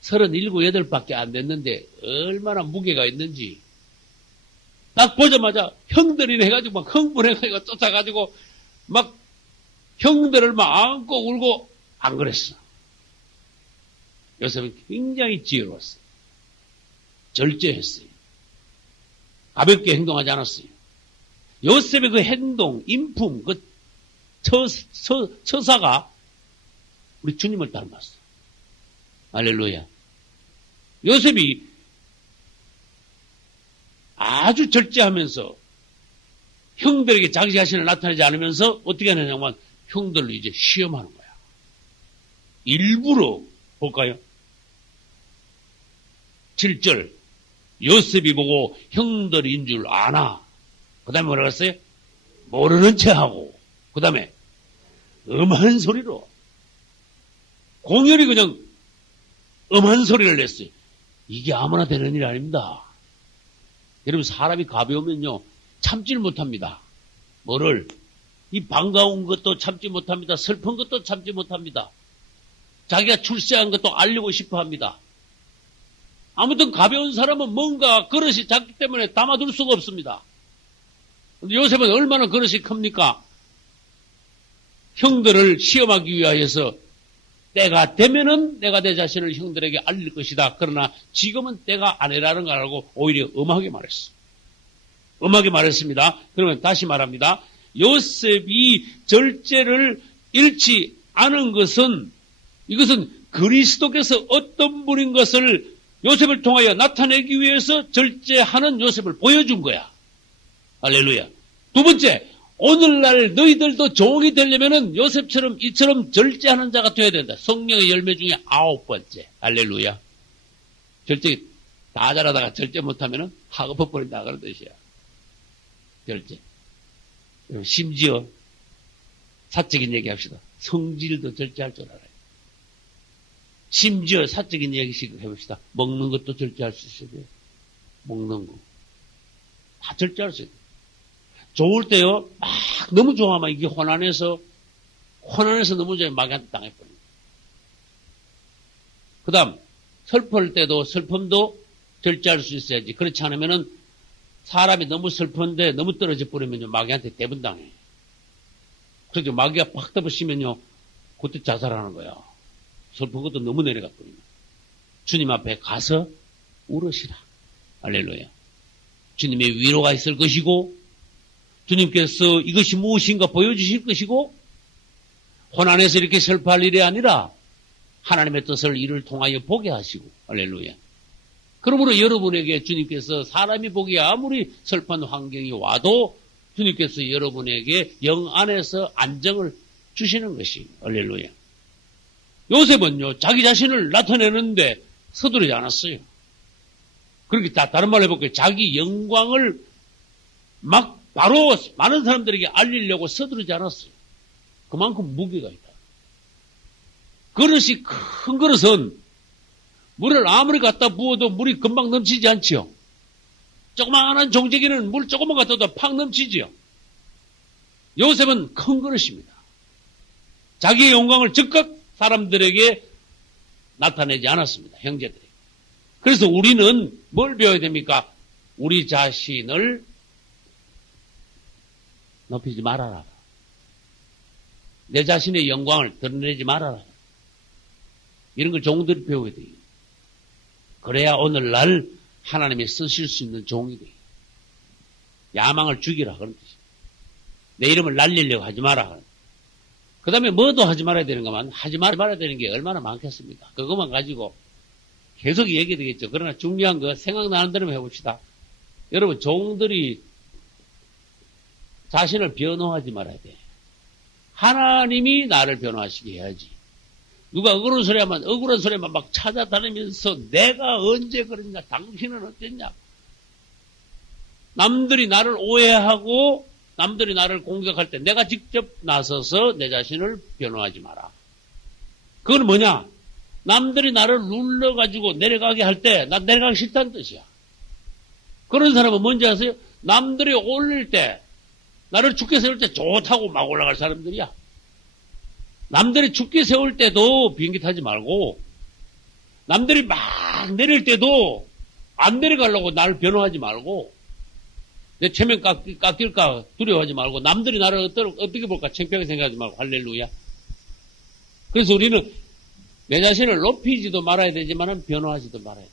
37, 8밖에 안 됐는데 얼마나 무게가 있는지 딱 보자마자 형들이네 해가지고 막 흥분해가지고 쫓아가지고 막 형들을 막 안고 울고 안 그랬어. 요셉은 굉장히 지혜로웠어요. 절제했어요. 가볍게 행동하지 않았어요. 요셉의 그 행동, 인품, 그 처사가 우리 주님을 닮았어. 할렐루야. 요셉이 아주 절제하면서 형들에게 자기 자신을 나타내지 않으면서 어떻게 하느냐면 형들로 이제 시험하는 거야. 일부러 볼까요? 7절 요셉이 보고 형들인 줄 아나. 그 다음에 뭐라고 했어요? 모르는 체하고 그 다음에 음한 소리로 공연히 그냥 음한 소리를 냈어요. 이게 아무나 되는 일 아닙니다. 여러분 사람이 가벼우면요 참지를 못합니다. 뭐를? 이 반가운 것도 참지 못합니다. 슬픈 것도 참지 못합니다. 자기가 출세한 것도 알리고 싶어합니다. 아무튼 가벼운 사람은 뭔가 그릇이 작기 때문에 담아둘 수가 없습니다. 요셉은 얼마나 그릇이 큽니까? 형들을 시험하기 위하여서 때가 되면은 내가 내 자신을 형들에게 알릴 것이다. 그러나 지금은 때가 아니라는 걸 알고 오히려 엄하게 말했어. 엄하게 말했습니다. 그러면 다시 말합니다. 요셉이 절제를 잃지 않은 것은 이것은 그리스도께서 어떤 분인 것을 요셉을 통하여 나타내기 위해서 절제하는 요셉을 보여준 거야. 할렐루야. 두 번째, 오늘날 너희들도 종이 되려면은 요셉처럼 이처럼 절제하는 자가 되어야 된다. 성령의 열매 중에 9번째. 할렐루야. 절제 다 잘하다가 절제 못하면은 학업해 버린다 그런 뜻이야. 절제. 심지어 사적인 얘기합시다. 성질도 절제할 줄 알아요. 심지어 사적인 얘기씩 해봅시다. 먹는 것도 절제할 수 있어야 돼요. 먹는 거. 다 절제할 수 있어요. 좋을 때요, 막 너무 좋아하면 이게 혼란해서 너무 좋아하면 마귀한테 당해버립니다. 그 다음, 슬플 때도 슬픔도 절제할 수 있어야지. 그렇지 않으면은 사람이 너무 슬픈데 너무 떨어져 버리면요, 마귀한테 대분당해. 그래서 마귀가 팍 떠버리면요, 그때 자살하는 거야. 슬픈 것도 너무 내려가 버리면. 주님 앞에 가서 울으시라. 할렐루야. 주님의 위로가 있을 것이고, 주님께서 이것이 무엇인가 보여주실 것이고, 혼안에서 이렇게 슬퍼할 일이 아니라 하나님의 뜻을 이를 통하여 보게 하시고, 할렐루야. 그러므로 여러분에게 주님께서 사람이 보기에 아무리 슬픈 환경이 와도 주님께서 여러분에게 영 안에서 안정을 주시는 것이, 할렐루야. 요셉은요, 자기 자신을 나타내는데 서두르지 않았어요. 그렇게 다른 말로 해볼게요. 자기 영광을 막 바로 많은 사람들에게 알리려고 서두르지 않았어요. 그만큼 무게가 있다. 그릇이 큰 그릇은 물을 아무리 갖다 부어도 물이 금방 넘치지 않지요. 조그마한 종재기는 물 조금만 갖다 둬도 팍 넘치지요. 요셉은 큰 그릇입니다. 자기의 영광을 즉각 사람들에게 나타내지 않았습니다. 형제들이. 그래서 우리는 뭘 배워야 됩니까? 우리 자신을 높이지 말아라. 내 자신의 영광을 드러내지 말아라. 이런 걸 종들이 배워야 돼요. 그래야 오늘날 하나님이 쓰실 수 있는 종이 돼요. 야망을 죽이라 그런 뜻이에요. 내 이름을 날리려고 하지 마라. 그 다음에 뭐도 하지 말아야 되는 것만 하지 말아야 되는 게 얼마나 많겠습니까? 그것만 가지고 계속 얘기되겠죠. 그러나 중요한 거 생각나는 대로 해봅시다. 여러분 종들이 자신을 변호하지 말아야 돼. 하나님이 나를 변호하시게 해야지. 누가 억울한 소리 하면 억울한 소리만 막 찾아다니면서 내가 언제 그랬냐, 당신은 어땠냐. 남들이 나를 오해하고 남들이 나를 공격할 때 내가 직접 나서서 내 자신을 변호하지 마라. 그건 뭐냐? 남들이 나를 눌러가지고 내려가게 할 때 난 내려가기 싫다는 뜻이야. 그런 사람은 뭔지 아세요? 남들이 올릴 때 나를 죽게 세울 때 좋다고 막 올라갈 사람들이야. 남들이 죽게 세울 때도 비행기 타지 말고 남들이 막 내릴 때도 안 내려가려고 나를 변호하지 말고 내 체면 깎일까 두려워하지 말고 남들이 나를 어떻게 볼까 창피하게 생각하지 말고 할렐루야. 그래서 우리는 내 자신을 높이지도 말아야 되지만 변호하지도 말아야 돼.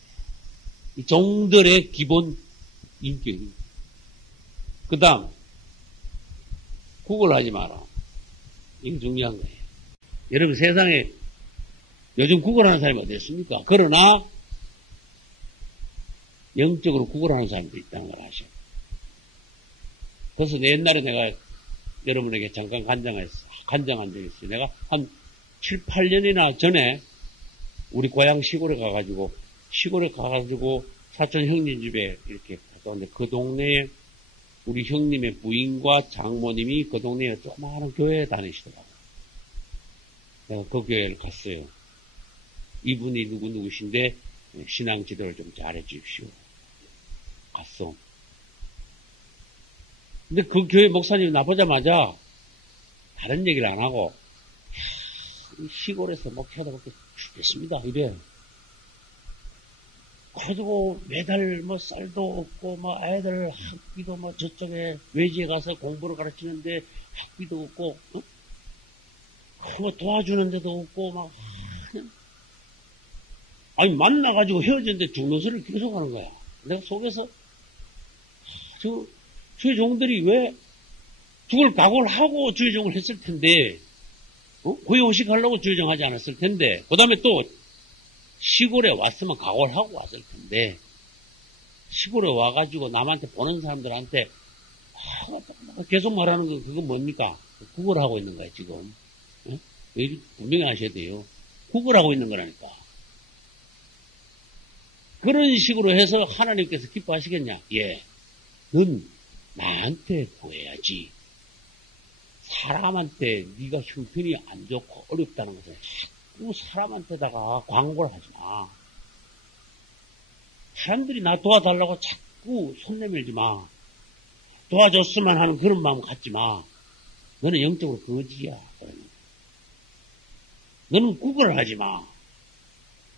이 종들의 기본 인격입니다. 그 다음 구걸하지 마라. 이게 중요한 거예요. 여러분 세상에 요즘 구걸하는 사람이 어디 있습니까? 그러나 영적으로 구걸하는 사람도 있다는 걸 아셔야 돼요. 그래서 옛날에 내가 여러분에게 잠깐 간증한 적이 있어요. 내가 한 7, 8년이나 전에 우리 고향 시골에 가가지고 사촌 형님 집에 이렇게 갔다 왔는데 그 동네에 우리 형님의 부인과 장모님이 그 동네에 조그마한 교회에 다니시더라고요. 내가 그 교회를 갔어요. 이분이 누구신데 신앙 지도를 좀 잘해 주십시오. 갔어. 근데 그 교회 목사님이 나보자마자 다른 얘기를 안 하고 시골에서 목회하다 보니까 죽겠습니다. 이래요. 그래가지고 매달 뭐 쌀도 없고 뭐 애들 학비도 뭐 저쪽에 외지에 가서 공부를 가르치는데 학비도 없고 뭐 도와주는 데도 없고 막 아니 만나가지고 헤어졌는데 죽는 소리를 계속 하는 거야. 내가 속에서 주의 종들이 왜 죽을 각오를 하고 주의 종을 했을 텐데 고위 오식하려고 주의 종 하지 않았을 텐데 그 다음에 또 시골에 왔으면 각오를 하고 왔을 텐데 시골에 와가지고 남한테 보는 사람들한테 계속 말하는 거 그건 뭡니까? 구걸하고 있는 거야 지금. 분명히 아셔야 돼요. 구걸하고 있는 거라니까. 그런 식으로 해서 하나님께서 기뻐하시겠냐? 예. 넌 나한테 구해야지. 사람한테 네가 형편이 안 좋고 어렵다는 것을 자꾸 사람한테다가 광고를 하지 마. 사람들이 나 도와달라고 자꾸 손 내밀지 마. 도와줬으면 하는 그런 마음 갖지 마. 너는 영적으로 거지야. 너는 구걸을 하지 마.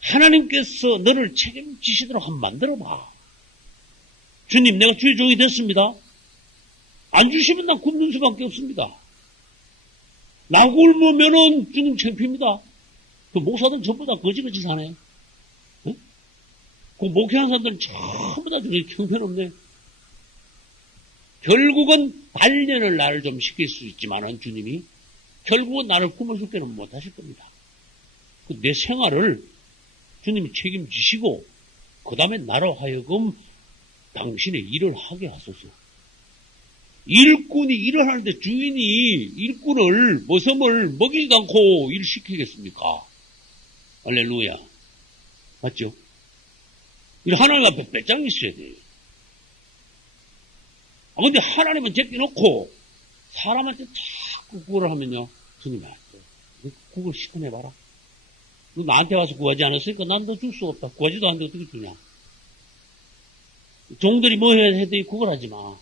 하나님께서 너를 책임지시도록 한번 만들어봐. 주님, 내가 주의 종이 됐습니다. 안 주시면 난 굶는 수밖에 없습니다. 나 굶으면은 주님 창피입니다. 그 목사들 전부 다 거지같이 사네. 응? 그 목회하는 사람들은 전부 다 되게 형편없네. 결국은 단련을 나를 좀 시킬 수 있지만은 주님이 결국은 나를 굶어줄 때는 못 하실 겁니다. 내 생활을 주님이 책임지시고 그 다음에 나로 하여금 당신의 일을 하게 하소서. 일꾼이 일을 하는데 주인이 일꾼을 머슴을 먹이지도 않고 일 시키겠습니까? 할렐루야. 맞죠? 하나님 앞에 배짱 있어야 돼요. 근데 하나님은 제껴놓고 사람한테 자꾸 구걸을 하면요. 주님 알죠. 구걸 시켜내봐라. 너 나한테 와서 구하지 않았으니까 난 너 줄 수 없다. 구하지도 않는데 어떻게 주냐. 종들이 뭐 해야 해도 구걸하지 마.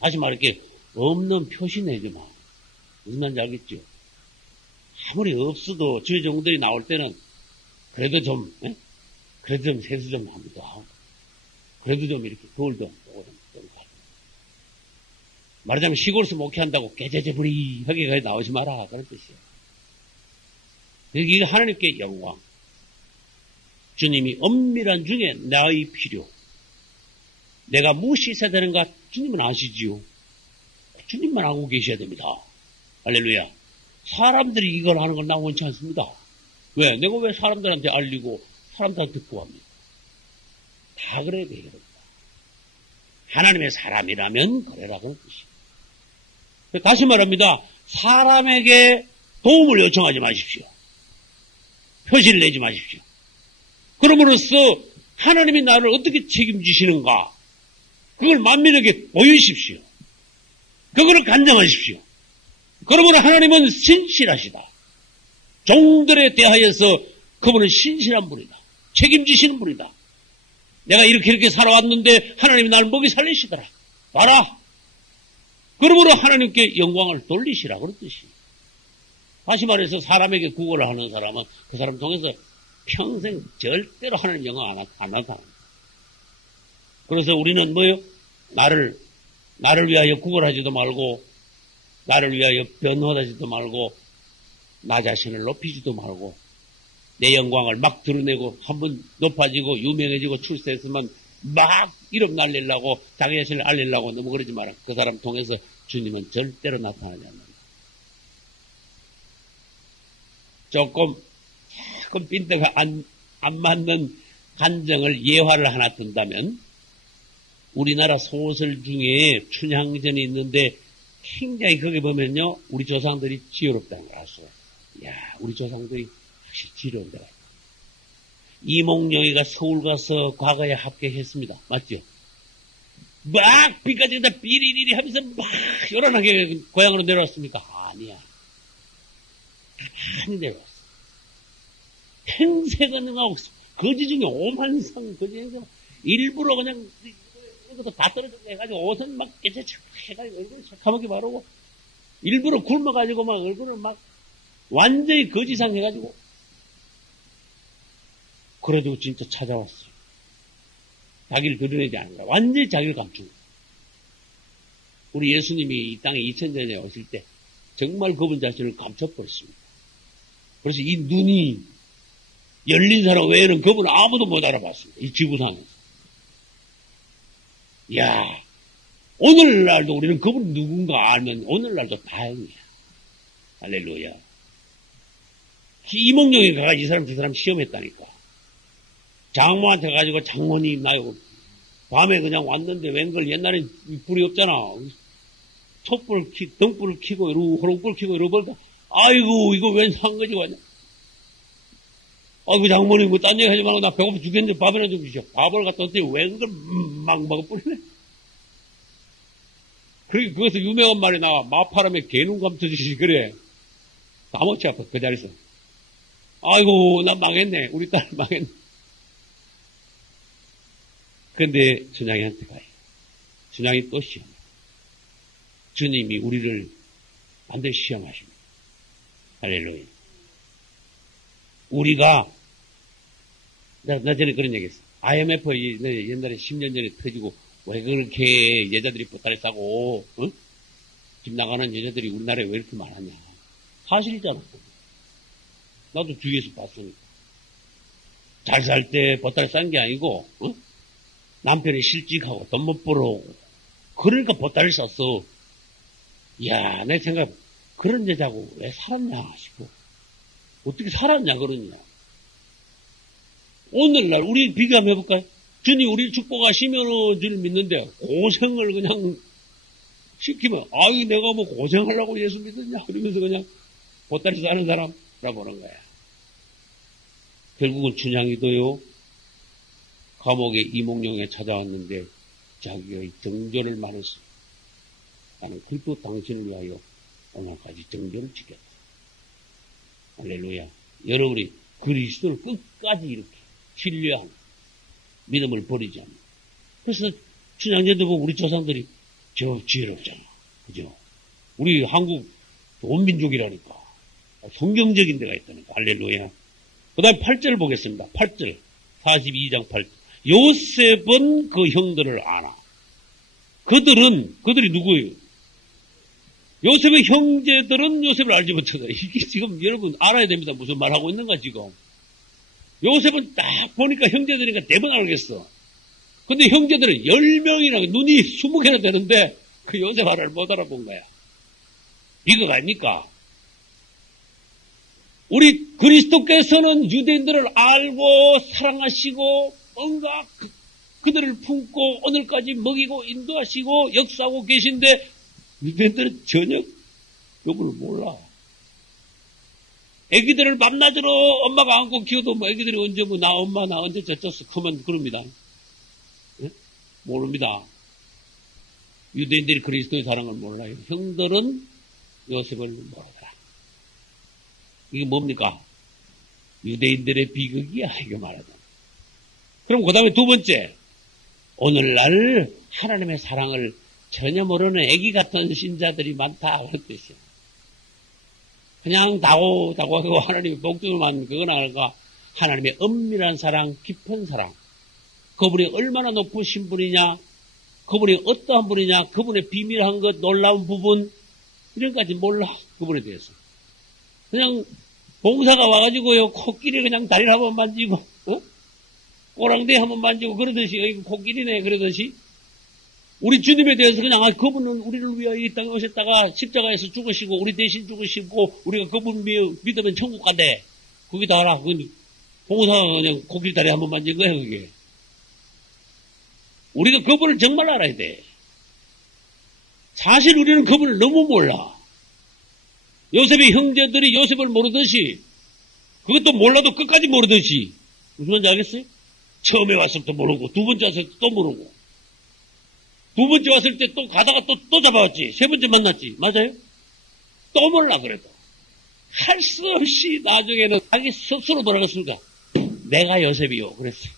다시 말할게 없는 표시 내지 마. 무슨 말인지 알겠죠? 아무리 없어도 주의 종들이 나올 때는 그래도 좀 그래도 좀 세수 좀 합니다. 그래도 좀 이렇게 거울도 좀 가지고. 말하자면 시골에서 목회한다고 깨재재부리하게 나오지 마라. 그런 뜻이에요. 이게 하나님께 영광. 주님이 엄밀한 중에 나의 필요. 내가 무엇이 있어야 되는가 주님은 아시지요. 주님만 알고 계셔야 됩니다. 할렐루야. 사람들이 이걸 하는 건 나 원치 않습니다. 왜? 내가 왜 사람들한테 알리고 사람들한테 듣고 합니까? 다 그래야 돼요. 하나님의 사람이라면 그래라 그런 뜻이에요. 다시 말합니다. 사람에게 도움을 요청하지 마십시오. 표시를 내지 마십시오. 그럼으로써 하나님이 나를 어떻게 책임지시는가 그걸 만민에게 보이십시오. 그거를 간증하십시오. 그러므로 하나님은 신실하시다. 종들에 대하여서 그분은 신실한 분이다. 책임지시는 분이다. 내가 이렇게 살아왔는데 하나님이 나를 먹이 살리시더라. 봐라. 그러므로 하나님께 영광을 돌리시라 그런 뜻이에요. 다시 말해서 사람에게 구걸을 하는 사람은 그 사람 통해서 평생 절대로 하나님 영광 안 나타납니다. 그래서 우리는 뭐요? 나를 위하여 구걸하지도 말고 나를 위하여 변호하지도 말고 나 자신을 높이지도 말고 내 영광을 막 드러내고 한번 높아지고 유명해지고 출세했으면 막 이름 날리려고 자기 자신을 알리려고 너무 그러지 마라. 그 사람 통해서 주님은 절대로 나타나지 않는다. 조금 빈대가 안 맞는 간정을 예화를 하나 든다면 우리나라 소설 중에 춘향전이 있는데 굉장히 거기 보면요 우리 조상들이 지혜롭다는 걸 알 수가 있어요. 야 우리 조상들이 확실히 지혜로운 데가 있다. 이몽룡이가 서울 가서 과거에 합격했습니다. 맞죠? 막 비까지 다 비리리리 하면서 막 요란하게 고향으로 내려왔습니까? 아니야. 가만히 내려왔어. 행색은 하고 거지 중에 오만상 거지 행색 일부러 그냥 이것도 다 떨어져 해가지고 옷은 막 깨끗이 해가지고 얼굴을 새카맣게 바르고 일부러 굶어가지고 막 얼굴을 막 완전히 거지상 해가지고 그래도 진짜 찾아왔어요. 자기를 드러내지 않은 거야. 완전히 자기를 감추고. 우리 예수님이 이 땅에 2000년에 오실 때 정말 그분 자신을 감춰버렸습니다. 그래서 이 눈이 열린 사람 외에는 그분 아무도 못 알아봤습니다. 이 지구상에서. 이야, 오늘날도 우리는 그분 누군가 알면 오늘날도 다행이야. 할렐루야. 이몽룡이 가가지고 이 사람 저 사람 시험했다니까. 장모한테 가지고 장모님 나요. 밤에 그냥 왔는데 웬걸 옛날엔 불이 없잖아. 등불을 켜고 호롱불 켜고 이러고 볼다. 아이고 이거 웬 상거지 왔냐. 아이고 장모님 뭐 딴 얘기 하지 말고 나 배고파 죽겠는데 밥이나 좀 주시오. 밥을 갖다 어떻게 웬걸 막 먹어버리네. 그러니까 그것은 유명한 말이 나와. 마파람에 개눈 감춰주시지 그래. 다 못치 아파 그 자리에서. 아이고 나 망했네. 우리 딸 망했네. 근데 춘향이한테 가요. 춘향이 또 시험. 주님이 우리를 반드시 시험하십니다. 할렐루야. 우리가 나 전에 그런 얘기 했어. IMF 옛날에 10년 전에 터지고 왜 그렇게 여자들이 보따리 싸고 집 나가는 여자들이 우리나라에 왜 이렇게 많았냐. 사실이잖아. 나도 주위에서 봤으니까. 잘 살 때 보따리 싼 게 아니고 남편이 실직하고 돈 못 벌어오고 그러니까 보따리를 쌌어. 이야 내 생각 그런 여자고 왜 살았냐 싶어. 어떻게 살았냐 그러냐. 오늘날 우리 비교 한번 해볼까요? 주님 우리 축복하시면 주를 믿는데 고생을 그냥 시키면 아이 내가 뭐 고생하려고 예수 믿었냐 그러면서 그냥 보따리 싸는 사람이라 보는 거야. 결국은 춘향이도요 감옥에 이몽룡에 찾아왔는데 자기의 정절을 말했어. 나는 그리스도 당신을 위하여 오늘까지 정절을 지켰다. 할렐루야. 여러분이 그리스도를 끝까지 이렇게 신뢰하는 믿음을 버리지 않는. 그래서 춘향전도 보면 우리 조상들이 저 지혜롭잖아. 그죠? 우리 한국 온 민족이라니까. 성경적인 데가 있다니까. 할렐루야. 그 다음에 8절 보겠습니다. 8절. 42장 8절. 요셉은 그 형들을 아나. 그들이 누구예요? 요셉의 형제들은 요셉을 알지 못하다. 이게 지금 여러분 알아야 됩니다. 무슨 말하고 있는가 지금. 요셉은 딱 보니까 형제들이니까 대번 알겠어. 근데 형제들은 10명이나 눈이 20개나 되는데 그 요셉 하나를 못 알아본 거야. 이거 아닙니까? 우리 그리스도께서는 유대인들을 알고 사랑하시고 뭔가 그들을 품고 오늘까지 먹이고 인도하시고 역사하고 계신데 유대인들은 전혀 요걸 몰라. 애기들을 밤낮으로 엄마가 안고 키워도 뭐 애기들이 언제 뭐 나 엄마 나 언제 젖혔어 그만 그럽니다. 네? 모릅니다. 유대인들이 그리스도의 사랑을 몰라요. 형들은 요셉을 모르더라. 이게 뭡니까? 유대인들의 비극이야 이거 말하자. 그럼 그 다음에 두 번째, 오늘날 하나님의 사랑을 전혀 모르는 애기 같은 신자들이 많다 그런 뜻이에요. 그냥 다고 하나님의 복종만 그건 알까? 하나님의 엄밀한 사랑, 깊은 사랑. 그분이 얼마나 높으신 분이냐, 그분이 어떠한 분이냐, 그분의 비밀한 것, 놀라운 부분 이런 까지 몰라 그분에 대해서. 그냥 봉사가 와가지고요 코끼리 그냥 다리를 한번 만지고 꼬랑대 한번 만지고 그러듯이 이거 코끼리네 그러듯이 우리 주님에 대해서 그냥 그분은 우리를 위하여 이 땅에 오셨다가 십자가에서 죽으시고 우리 대신 죽으시고 우리가 그분 믿으면 천국 간대. 그게 다 알아. 봉사가 그냥 코끼리 다리 한번 만진 거야 그게. 우리가 그분을 정말 알아야 돼. 사실 우리는 그분을 너무 몰라. 요셉의 형제들이 요셉을 모르듯이 그것도 몰라도 끝까지 모르듯이 무슨 말인지 알겠어요? 처음에 왔을 때 모르고 두 번째 왔을 때 또 모르고 두 번째 왔을 때 또 가다가 또 잡아왔지. 세 번째 만났지. 맞아요? 또 몰라 그래도. 할 수 없이 나중에는 자기 스스로 돌아갔으니까 내가 요셉이요 그랬어.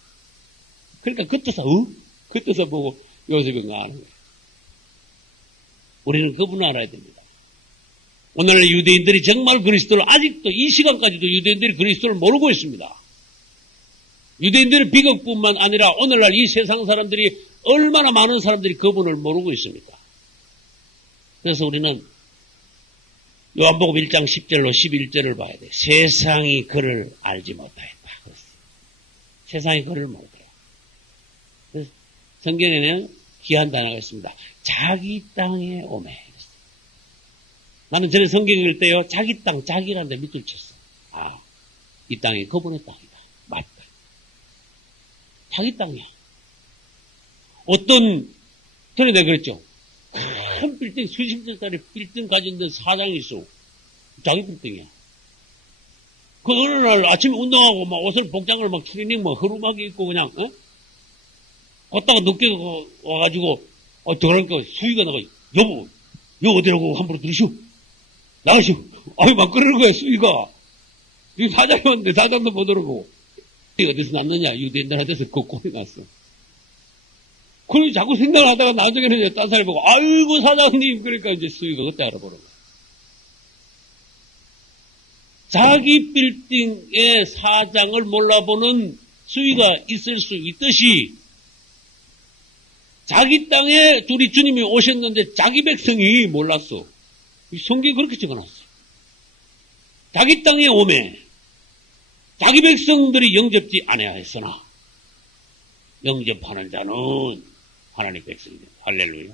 그러니까 그 뜻을 보고 요셉인가 하는 거예요. 우리는 그분을 알아야 됩니다. 오늘날 유대인들이 정말 그리스도를 아직도 이 시간까지도 유대인들이 그리스도를 모르고 있습니다. 유대인들의 비극뿐만 아니라 오늘날 이 세상 사람들이 얼마나 많은 사람들이 그분을 모르고 있습니까? 그래서 우리는 요한복음 1장 10절로 11절을 봐야 돼. 세상이 그를 알지 못하였다. 세상이 그를 모르더라. 그래서 성경에는 귀한 단어가 있습니다. 자기 땅에 오매. 나는 전에 성경 읽을 때요, 자기 땅, 자기라는 데 밑줄 쳤어. 아, 이 땅이 그분의 땅이다. 맞다. 자기 땅이야. 어떤, 전에 내가 그랬죠. 큰 빌딩, 수십 천짜리 빌딩 가진 데 사장이 있어. 자기 빌딩이야. 그 어느 날 아침에 운동하고 막 옷을 복장을 막 트레이닝 막 허름하게 입고 그냥, 걷다가 늦게 와가지고, 그러니까 수위가 나가, 여보, 어디라고 함부로 들으시오? 나가시오. 아유, 막 그러는 거야, 수위가. 이 사장이 왔는데 사장도 못 들어보고. 어디서 났느냐? 유대인들한테서 그 꼴이 났어. 그러니 자꾸 생각을 하다가 나중에는 이제 딴 사람이 보고, 아이고, 사장님. 그러니까 이제 수위가 그때 알아보는 거야. 자기 빌딩의 사장을 몰라보는 수위가 있을 수 있듯이, 자기 땅에 우리 주님이 오셨는데 자기 백성이 몰랐어. 성경이 그렇게 적어놨어요. 자기 땅에 오매 자기 백성들이 영접지 아니하였으나 영접하는 자는 하나님 백성입니다. 할렐루야.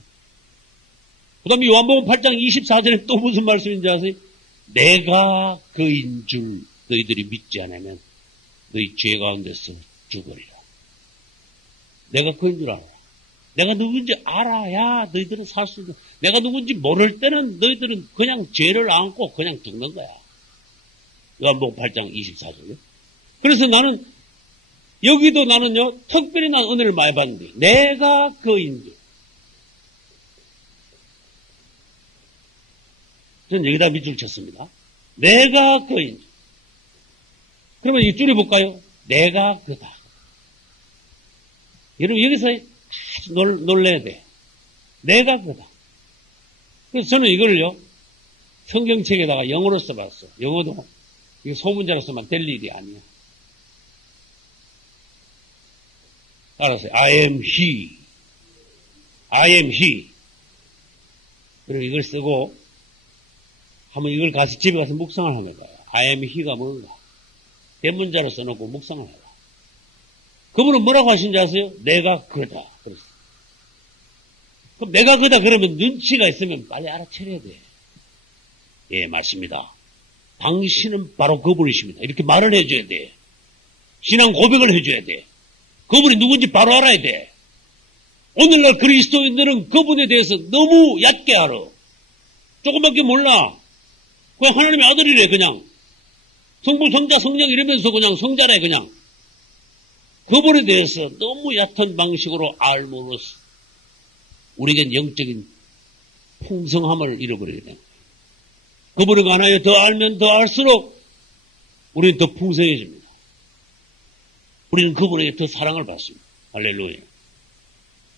그 다음에 요한복음 8장 24절에 또 무슨 말씀인지 아세요? 내가 그인 줄 너희들이 믿지 않으면 너희 죄 가운데서 죽으리라. 내가 그인 줄 알아. 내가 누군지 알아야 너희들은 살 수 있는. 내가 누군지 모를 때는 너희들은 그냥 죄를 안고 그냥 죽는 거야. 요한복음 8장 24절이요. 그래서 나는 여기도 나는요 특별히 난 은혜를 많이 받는데 내가 그인 줄. 저는 여기다 밑줄 쳤습니다. 내가 그인 줄. 그러면 이 줄여볼까요? 내가 그다. 여러분 여기서 아주 놀래야 돼. 내가 그다. 그래서 저는 이걸요, 성경책에다가 영어로 써봤어. 영어도 이게 소문자로 쓰면 될 일이 아니야. 알았어요. I am he. I am he. 그리고 이걸 쓰고 한번 이걸 가서 집에 가서 묵상을 하면 돼요. I am he가 뭔가. 대문자로 써놓고 묵상을 해요. 그분은 뭐라고 하신지 아세요? 내가 그다. 그랬어요. 그럼 내가 그다 그러면 눈치가 있으면 빨리 알아차려야 돼. 예, 맞습니다. 당신은 바로 그분이십니다. 이렇게 말을 해줘야 돼. 신앙 고백을 해줘야 돼. 그분이 누군지 바로 알아야 돼. 오늘날 그리스도인들은 그분에 대해서 너무 얕게 알아. 조금밖에 몰라. 그냥 하나님의 아들이래, 그냥. 성부, 성자, 성령 이러면서 그냥 성자래, 그냥. 그분에 대해서 너무 얕은 방식으로 알므로써 우리에겐 영적인 풍성함을 잃어버리게 됩니다. 그분에 관하여 더 알면 더 알수록 우리는 더 풍성해집니다. 우리는 그분에게 더 사랑을 받습니다. 할렐루야.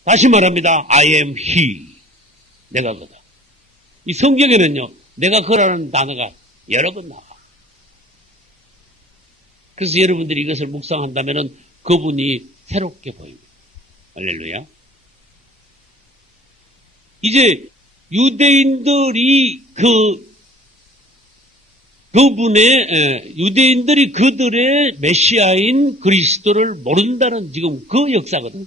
다시 말합니다. I am he. 내가 그다. 이 성경에는요, 내가 그라는 단어가 여러 번 나와. 그래서 여러분들이 이것을 묵상한다면 그분이 새롭게 보입니다. 할렐루야. 이제 유대인들이 유대인들이 그들의 메시아인 그리스도를 모른다는 지금 그 역사거든요.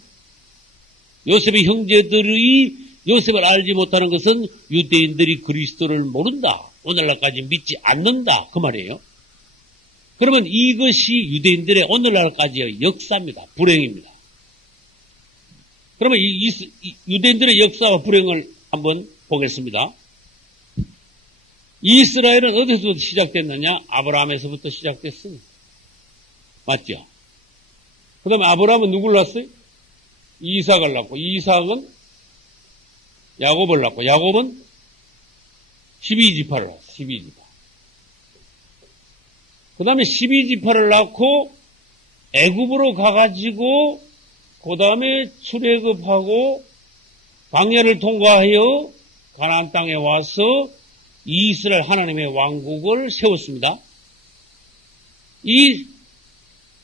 요셉의 형제들이 요셉을 알지 못하는 것은 유대인들이 그리스도를 모른다. 오늘날까지 믿지 않는다. 그 말이에요. 그러면 이것이 유대인들의 오늘날까지의 역사입니다. 불행입니다. 그러면 이 유대인들의 역사와 불행을 한번 보겠습니다. 이스라엘은 어디서부터 시작됐느냐? 아브라함에서부터 시작됐습니다. 맞죠? 그 다음에 아브라함은 누굴 낳았어요? 이삭을 낳고, 이삭은 야곱을 낳고, 야곱은 12지파를 낳았어요. 12지파. 그 다음에 12지파를 낳고 애굽으로 가가지고 그 다음에 출애굽하고 광야를 통과하여 가나안 땅에 와서 이스라엘 하나님의 왕국을 세웠습니다. 이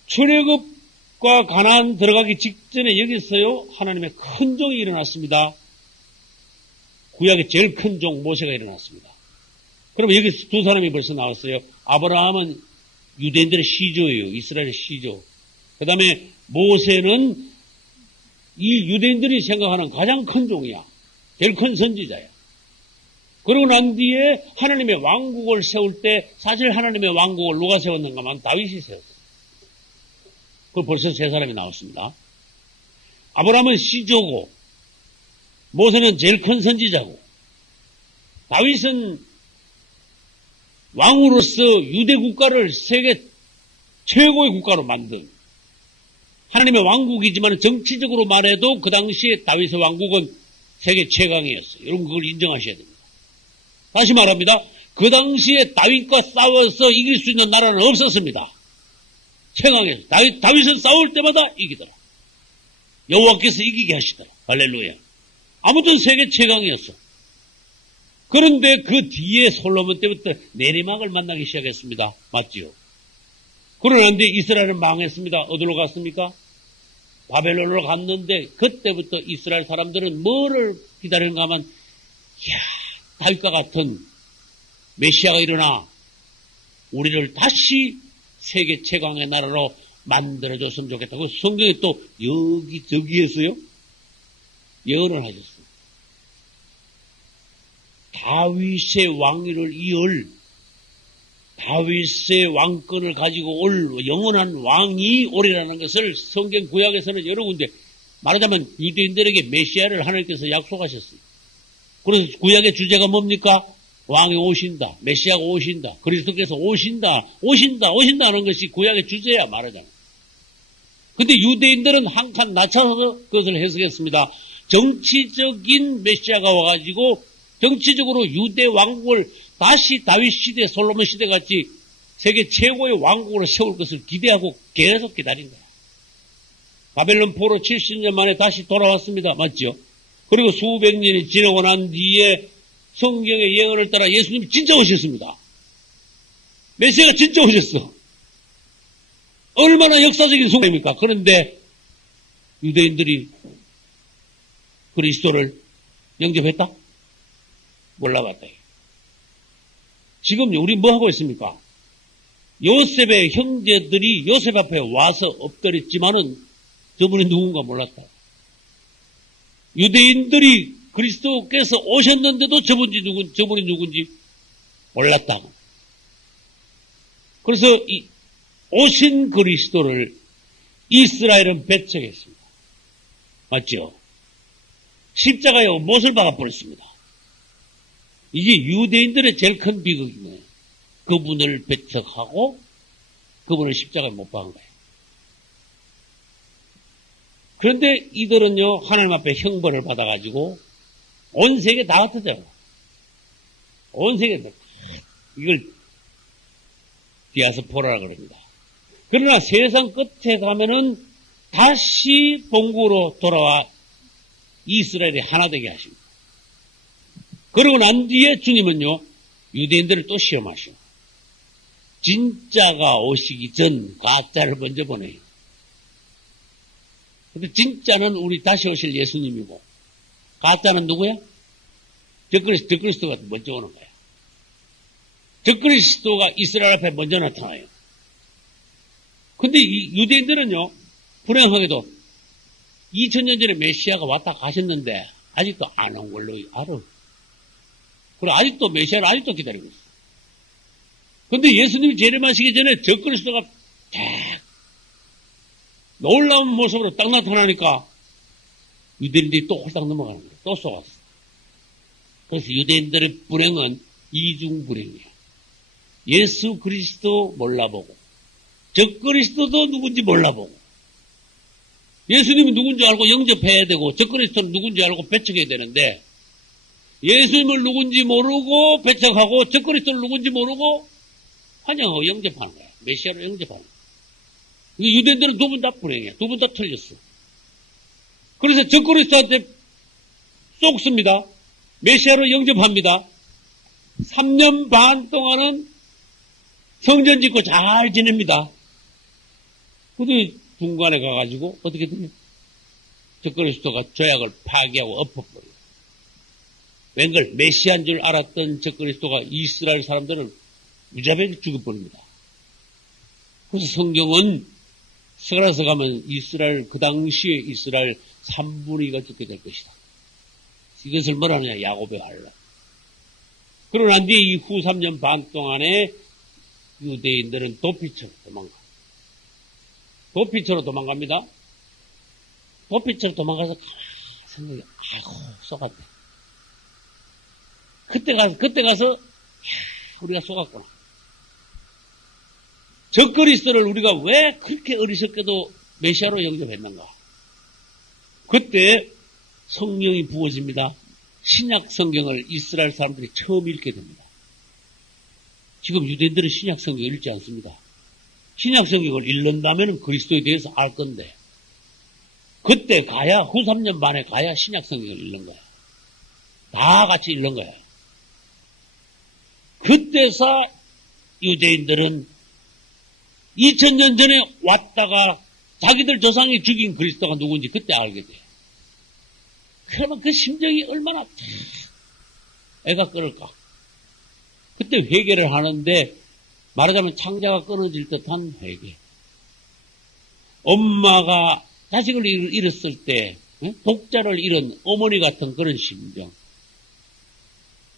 출애굽과 가나안 들어가기 직전에 여기서요 하나님의 큰 종이 일어났습니다. 구약의 제일 큰 종 모세가 일어났습니다. 그럼 여기서 두 사람이 벌써 나왔어요. 아브라함은 유대인들의 시조예요. 이스라엘의 시조. 그 다음에 모세는 이 유대인들이 생각하는 가장 큰 종이야. 제일 큰 선지자야. 그러고 난 뒤에 하나님의 왕국을 세울 때 사실 하나님의 왕국을 누가 세웠는가 하면 다윗이 세웠어요. 그 벌써 세 사람이 나왔습니다. 아브라함은 시조고 모세는 제일 큰 선지자고 다윗은 왕으로서 유대 국가를 세계 최고의 국가로 만든 하나님의 왕국이지만 정치적으로 말해도 그 당시에 다윗의 왕국은 세계 최강이었어요. 여러분 그걸 인정하셔야 됩니다. 다시 말합니다. 그 당시에 다윗과 싸워서 이길 수 있는 나라는 없었습니다. 최강이었어요. 다윗은 싸울 때마다 이기더라. 여호와께서 이기게 하시더라. 할렐루야. 아무튼 세계 최강이었어. 그런데 그 뒤에 솔로몬 때부터 내리막을 만나기 시작했습니다. 맞지요? 그러는데 이스라엘은 망했습니다. 어디로 갔습니까? 바벨론으로 갔는데 그때부터 이스라엘 사람들은 뭐를 기다리는가 하면 다윗과 같은 메시아가 일어나 우리를 다시 세계 최강의 나라로 만들어줬으면 좋겠다고 성경에 또 여기저기에서요 예언을 하셨어요. 다윗의 왕위를 이을 다윗의 왕권을 가지고 올 영원한 왕이 오리라는 것을 성경 구약에서는 여러 군데 말하자면 유대인들에게 메시아를 하나님께서 약속하셨어요. 그래서 구약의 주제가 뭡니까? 왕이 오신다. 메시아가 오신다. 그리스도께서 오신다 하는 것이 구약의 주제야 말하자면. 근데 유대인들은 한 칸 낮춰서 그것을 해석했습니다. 정치적인 메시아가 와가지고 정치적으로 유대 왕국을 다시 다윗 시대, 솔로몬 시대 같이 세계 최고의 왕국으로 세울 것을 기대하고 계속 기다린 거야. 바벨론 포로 70년 만에 다시 돌아왔습니다. 맞죠? 그리고 수백 년이 지나고 난 뒤에 성경의 예언을 따라 예수님이 진짜 오셨습니다. 메시아가 진짜 오셨어. 얼마나 역사적인 순간입니까? 그런데 유대인들이 그리스도를 영접했다? 몰라봤다. 지금 우리 뭐 하고 있습니까? 요셉의 형제들이 요셉 앞에 와서 엎드렸지만은 저분이 누군가 몰랐다. 유대인들이 그리스도께서 오셨는데도 저분이 누군지 몰랐다. 그래서 이 오신 그리스도를 이스라엘은 배척했습니다. 맞죠? 십자가에 못을 박아버렸습니다. 이게 유대인들의 제일 큰 비극이네요. 그분을 배척하고 그분을 십자가에 못 박은 거예요. 그런데 이들은요, 하나님 앞에 형벌을 받아가지고 온 세계 다 흩어져요. 온 세계 다. 이걸 디아스포라라 그럽니다. 그러나 세상 끝에 가면은 다시 본국으로 돌아와 이스라엘이 하나 되게 하십니다. 그러고 난 뒤에 주님은요, 유대인들을 또 시험하시오. 진짜가 오시기 전 가짜를 먼저 보내요. 근데 진짜는 우리 다시 오실 예수님이고, 가짜는 누구야? 적그리스도가 먼저 오는 거야. 적그리스도가 이스라엘 앞에 먼저 나타나요. 근데 이 유대인들은요, 불행하게도 2000년 전에 메시아가 왔다 가셨는데, 아직도 안 온 걸로 알아. 그리고 아직도 메시아를 아직도 기다리고 있어. 근데 예수님이 재림하시기 전에 적그리스도가 딱 놀라운 모습으로 딱 나타나니까 유대인들이 또 홀딱 넘어가는 거예요. 또 속았어. 그래서 유대인들의 불행은 이중불행이에요. 예수 그리스도 몰라보고 적그리스도도 누군지 몰라보고 예수님이 누군지 알고 영접해야 되고 적그리스도는 누군지 알고 배척해야 되는데 예수님을 누군지 모르고 배척하고 적그리스도를 누군지 모르고 환영하고 영접하는 거야. 메시아를 영접하는 거야. 유대인들은 두 분 다 불행해. 두 분 다 틀렸어. 그래서 적그리스도한테 쏙습니다. 메시아로 영접합니다. 3년 반 동안은 성전 짓고 잘 지냅니다. 근데 중간에 가가지고 어떻게 되냐? 적그리스도가 조약을 파기하고 엎어버려요. 웬걸 메시아인 줄 알았던 적그리스도가 이스라엘 사람들을 무자비하게 죽여버립니다. 그래서 성경은 스가랴서 가면 이스라엘 그 당시에 이스라엘 3분의 2가 죽게 될 것이다. 이것을 뭐라 하느냐? 야곱의 환란. 그러고 난 뒤에 이후 3년 반 동안에 유대인들은 도피처로 도망가. 도피처로 도망갑니다. 도피처로 도망가서 생각해, 아이고 속았네. 그때 가서 우리가 속았구나. 적그리스도를 우리가 왜 그렇게 어리석게도 메시아로 영접했는가? 그때 성령이 부어집니다. 신약 성경을 이스라엘 사람들이 처음 읽게 됩니다. 지금 유대인들은 신약 성경을 읽지 않습니다. 신약 성경을 읽는다면 그리스도에 대해서 알 건데 그때 가야 후 3년 만에 가야 신약 성경을 읽는 거야. 다 같이 읽는 거야. 그때서 유대인들은 2000년 전에 왔다가 자기들 조상이 죽인 그리스도가 누군지 그때 알게 돼. 그러면 그 심정이 얼마나 애가 끓을까. 그때 회개를 하는데 말하자면 창자가 끊어질 듯한 회개. 엄마가 자식을 잃었을 때 독자를 잃은 어머니 같은 그런 심정.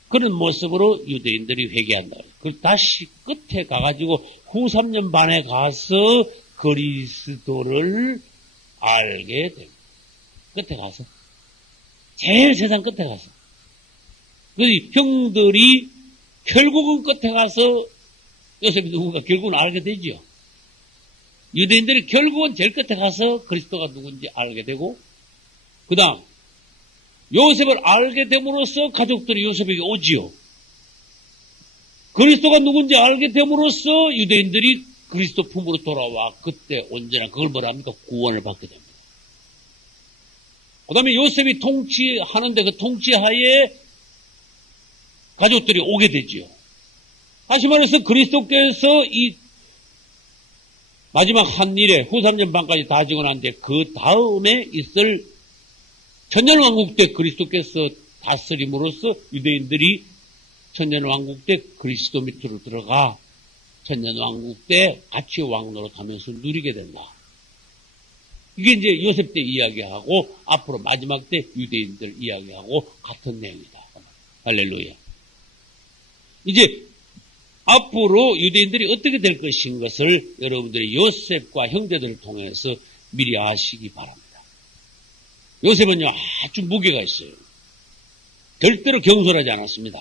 그런 모습으로 유대인들이 회개한다. 그 다시 끝에 가가지고 후 3년 반에 가서 그리스도를 알게 됩니다. 끝에 가서. 제일 세상 끝에 가서. 그 형들이 결국은 끝에 가서 요셉이 누군가 결국은 알게 되지요. 유대인들이 결국은 제일 끝에 가서 그리스도가 누군지 알게 되고 그 다음 요셉을 알게 됨으로써 가족들이 요셉에게 오지요. 그리스도가 누군지 알게 됨으로써 유대인들이 그리스도 품으로 돌아와 그때 온전한 그걸 뭐라 합니까? 구원을 받게 됩니다. 그 다음에 요셉이 통치하는데 그 통치하에 가족들이 오게 되지요. 다시 말해서 그리스도께서 이 마지막 한 일에 후삼전반까지 다 지고 난데 그 다음에 있을 천년왕국 때 그리스도께서 다스림으로써 유대인들이 천년왕국 때 그리스도 밑으로 들어가 천년왕국 때 같이 왕노릇 하면서 누리게 된다. 이게 이제 요셉 때 이야기하고 앞으로 마지막 때 유대인들 이야기하고 같은 내용이다. 할렐루야. 이제 앞으로 유대인들이 어떻게 될 것인 것을 여러분들이 요셉과 형제들을 통해서 미리 아시기 바랍니다. 요셉은요, 아주 무게가 있어요. 절대로 경솔하지 않았습니다.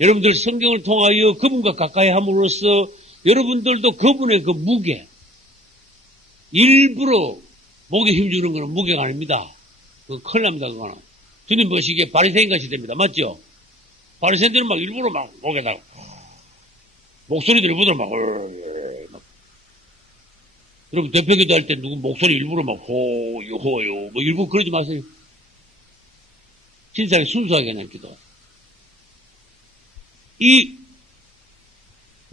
여러분들 성경을 통하여 그분과 가까이 함으로써 여러분들도 그분의 그 무게, 일부러 목에 힘주는 것은 무게가 아닙니다. 그거 큰일 납니다, 그거는. 주님 보시기에 바리새인같이 됩니다. 맞죠? 바리새인들은 막 일부러 막 목에다가 목소리도 일부러 막 여러분 대표기도 할 때 누구 목소리 일부러 막 호요 호요 뭐 일부러 그러지 마세요. 진상에 순수하게 그냥 기도. 이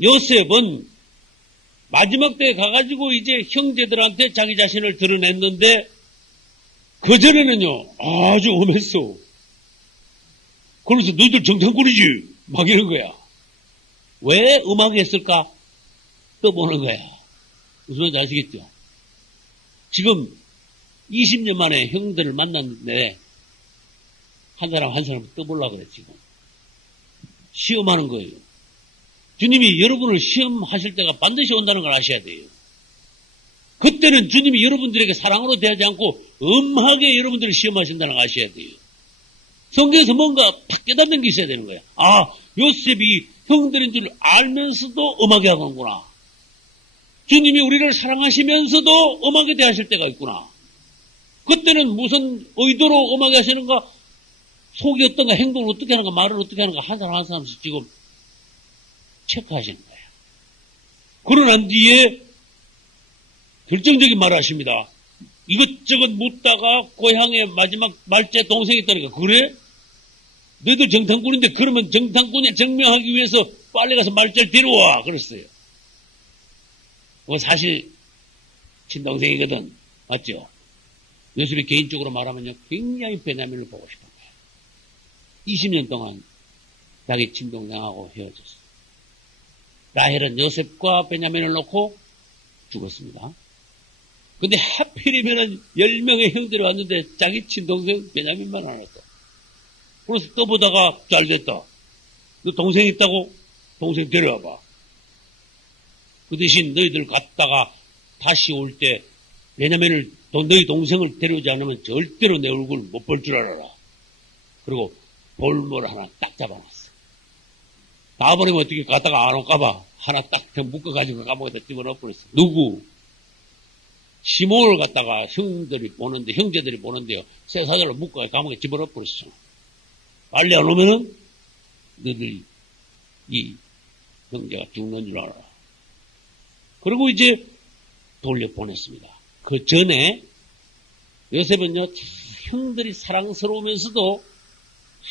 요셉은 마지막 때에 가가지고 이제 형제들한테 자기 자신을 드러냈는데 그전에는요 아주 엄했어. 그러면서 너희들 정탐꾼이지 막 이런 거야. 왜 음악에 했을까? 떠보는 거야. 무슨 말인지 아시겠죠? 지금 20년 만에 형들을 만났는데 한 사람 한 사람 떠보려고 그래 지금. 시험하는 거예요. 주님이 여러분을 시험하실 때가 반드시 온다는 걸 아셔야 돼요. 그때는 주님이 여러분들에게 사랑으로 대하지 않고 엄하게 여러분들을 시험하신다는 걸 아셔야 돼요. 성경에서 뭔가 탁 깨닫는 게 있어야 되는 거야. 아, 요셉이 형들인 줄 알면서도 엄하게 하는구나. 주님이 우리를 사랑하시면서도 엄하게 대하실 때가 있구나. 그때는 무슨 의도로 엄하게 하시는가? 속이 어떤가, 행동을 어떻게 하는가, 말을 어떻게 하는가, 한 사람 한 사람씩 지금 체크하시는 거예요. 그러고 난 뒤에 결정적인 말을 하십니다. 이것저것 묻다가 고향에 마지막 말째 동생이 있다니까. 그래? 너도 정탐꾼인데 그러면 정탐꾼이 증명하기 위해서 빨리 가서 말째를 데려와. 그랬어요. 그건 사실 친동생이거든. 맞죠? 요셉이 개인적으로 말하면요. 굉장히 베냐민을 보고 싶은 거예요. 20년 동안 자기 친동생하고 헤어졌어요. 라헬은 요셉과 베냐민을 놓고 죽었습니다. 근데 하필이면은 10명의 형들이 왔는데 자기 친동생 베냐민만 안 왔다. 그래서 떠보다가 잘 됐다. 너 동생 있다고? 동생 데려와봐. 그 대신 너희들 갔다가 다시 올 때 베냐민을 너희 동생을 데려오지 않으면 절대로 내 얼굴 못 볼 줄 알아라. 그리고 볼모를 하나 딱 잡아놨어. 나와버리면 어떻게 갔다가 안 올까봐 하나 딱 묶어가지고 감옥에다 집어넣어버렸어. 누구? 시몬을 갖다가 형제들이 보는데요. 쇠사슬로 묶어서 감옥에 집어넣어버렸어. 빨리 안 오면은 너희들 이 형제가 죽는 줄 알아. 그리고 이제 돌려보냈습니다. 그 전에 요셉은요, 형들이 사랑스러우면서도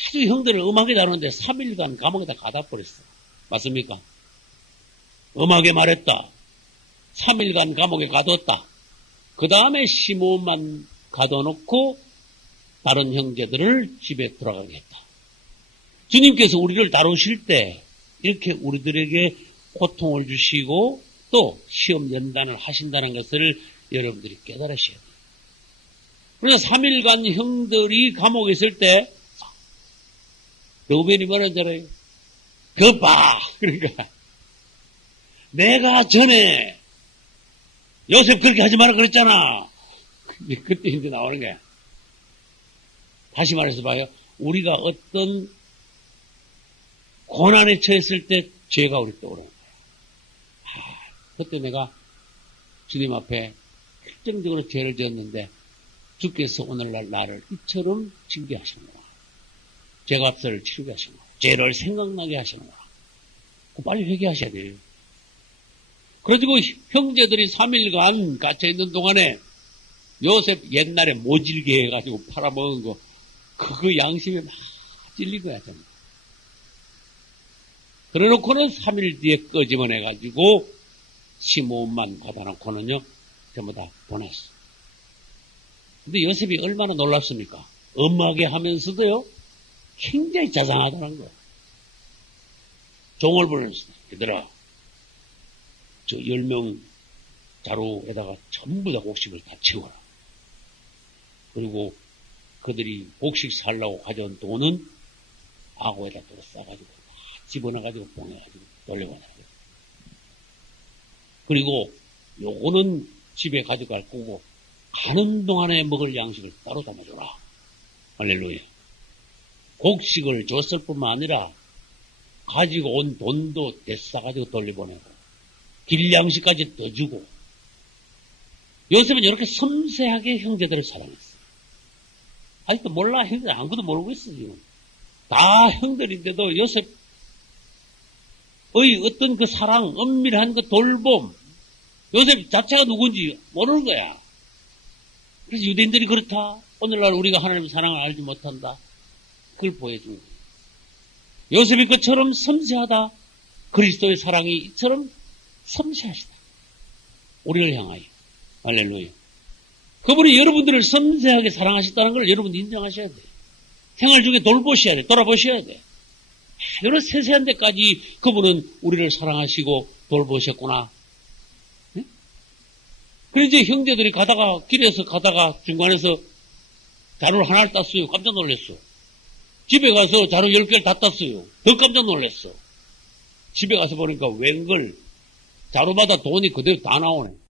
아주 형들을 엄하게 다루는데 3일간 감옥에다 가다 버렸어. 맞습니까? 엄하게 말했다. 3일간 감옥에 가뒀다. 그 다음에 시몬만 가둬놓고 다른 형제들을 집에 돌아가게 했다. 주님께서 우리를 다루실 때 이렇게 우리들에게 고통을 주시고 또 시험 연단을 하신다는 것을 여러분들이 깨달으셔야 돼요. 그래서 3일간 형들이 감옥에 있을 때 르우벤이 뭐라는 줄 알아요? 그거 봐! 그러니까 내가 전에 요셉 그렇게 하지 마라 그랬잖아. 그때 이제 나오는 거야. 다시 말해서 봐요. 우리가 어떤 고난에 처했을 때 죄가 우리 떠오르는 거야. 그때 내가 주님 앞에 결정적으로 죄를 지었는데 주께서 오늘날 나를 이처럼 징계하시는구나. 죄값을 치르게 하시는구나. 죄를 생각나게 하시는구나. 빨리 회개하셔야 돼요. 그래가지고 형제들이 3일간 갇혀있는 동안에 요셉 옛날에 모질게 해가지고 팔아먹은 거 그거 양심에 막 찔린 거야. 그래놓고는 3일 뒤에 꺼지면 해가지고 15원만 받아 놓고는요, 전부 다 보냈어. 근데 요셉이 얼마나 놀랍습니까? 엄하게 하면서도요, 굉장히 자상하다는 거예요. 종을 불렀어. 얘들아, 저 10명 자루에다가 전부 다 곡식을 다 채워라. 그리고 그들이 곡식 살라고 가져온 돈은 아고에다 또 싸가지고 다 집어넣어가지고 봉해가지고 돌려보내라. 그리고 요거는 집에 가져갈 거고 가는 동안에 먹을 양식을 따로 담아줘라. 할렐루야. 곡식을 줬을 뿐만 아니라 가지고 온 돈도 대싸가지고 돌려보내고 길 양식까지 더 주고. 요셉은 이렇게 섬세하게 형제들을 사랑했어요. 아직도 몰라. 형제들 아무것도 모르고 있어 지금. 다 형들인데도 요셉의 어떤 그 사랑, 엄밀한 그 돌봄, 요셉 자체가 누군지 모르는 거야. 그래서 유대인들이 그렇다. 오늘날 우리가 하나님의 사랑을 알지 못한다. 그걸 보여주는 거예요. 요셉이 그처럼 섬세하다. 그리스도의 사랑이 이처럼 섬세하시다. 우리를 향하여. 할렐루야. 그분이 여러분들을 섬세하게 사랑하셨다는 걸 여러분도 인정하셔야 돼요. 생활 중에 돌보셔야 돼. 돌아보셔야 돼. 이런 세세한 데까지 그분은 우리를 사랑하시고 돌보셨구나. 네? 그래서 이제 형제들이 길에서 가다가 중간에서 자루를 하나를 땄어요. 깜짝 놀랐어. 집에 가서 자루 10개를 다 땄어요. 더 깜짝 놀랐어. 집에 가서 보니까 웬걸 자루마다 돈이 그대로 다 나오네.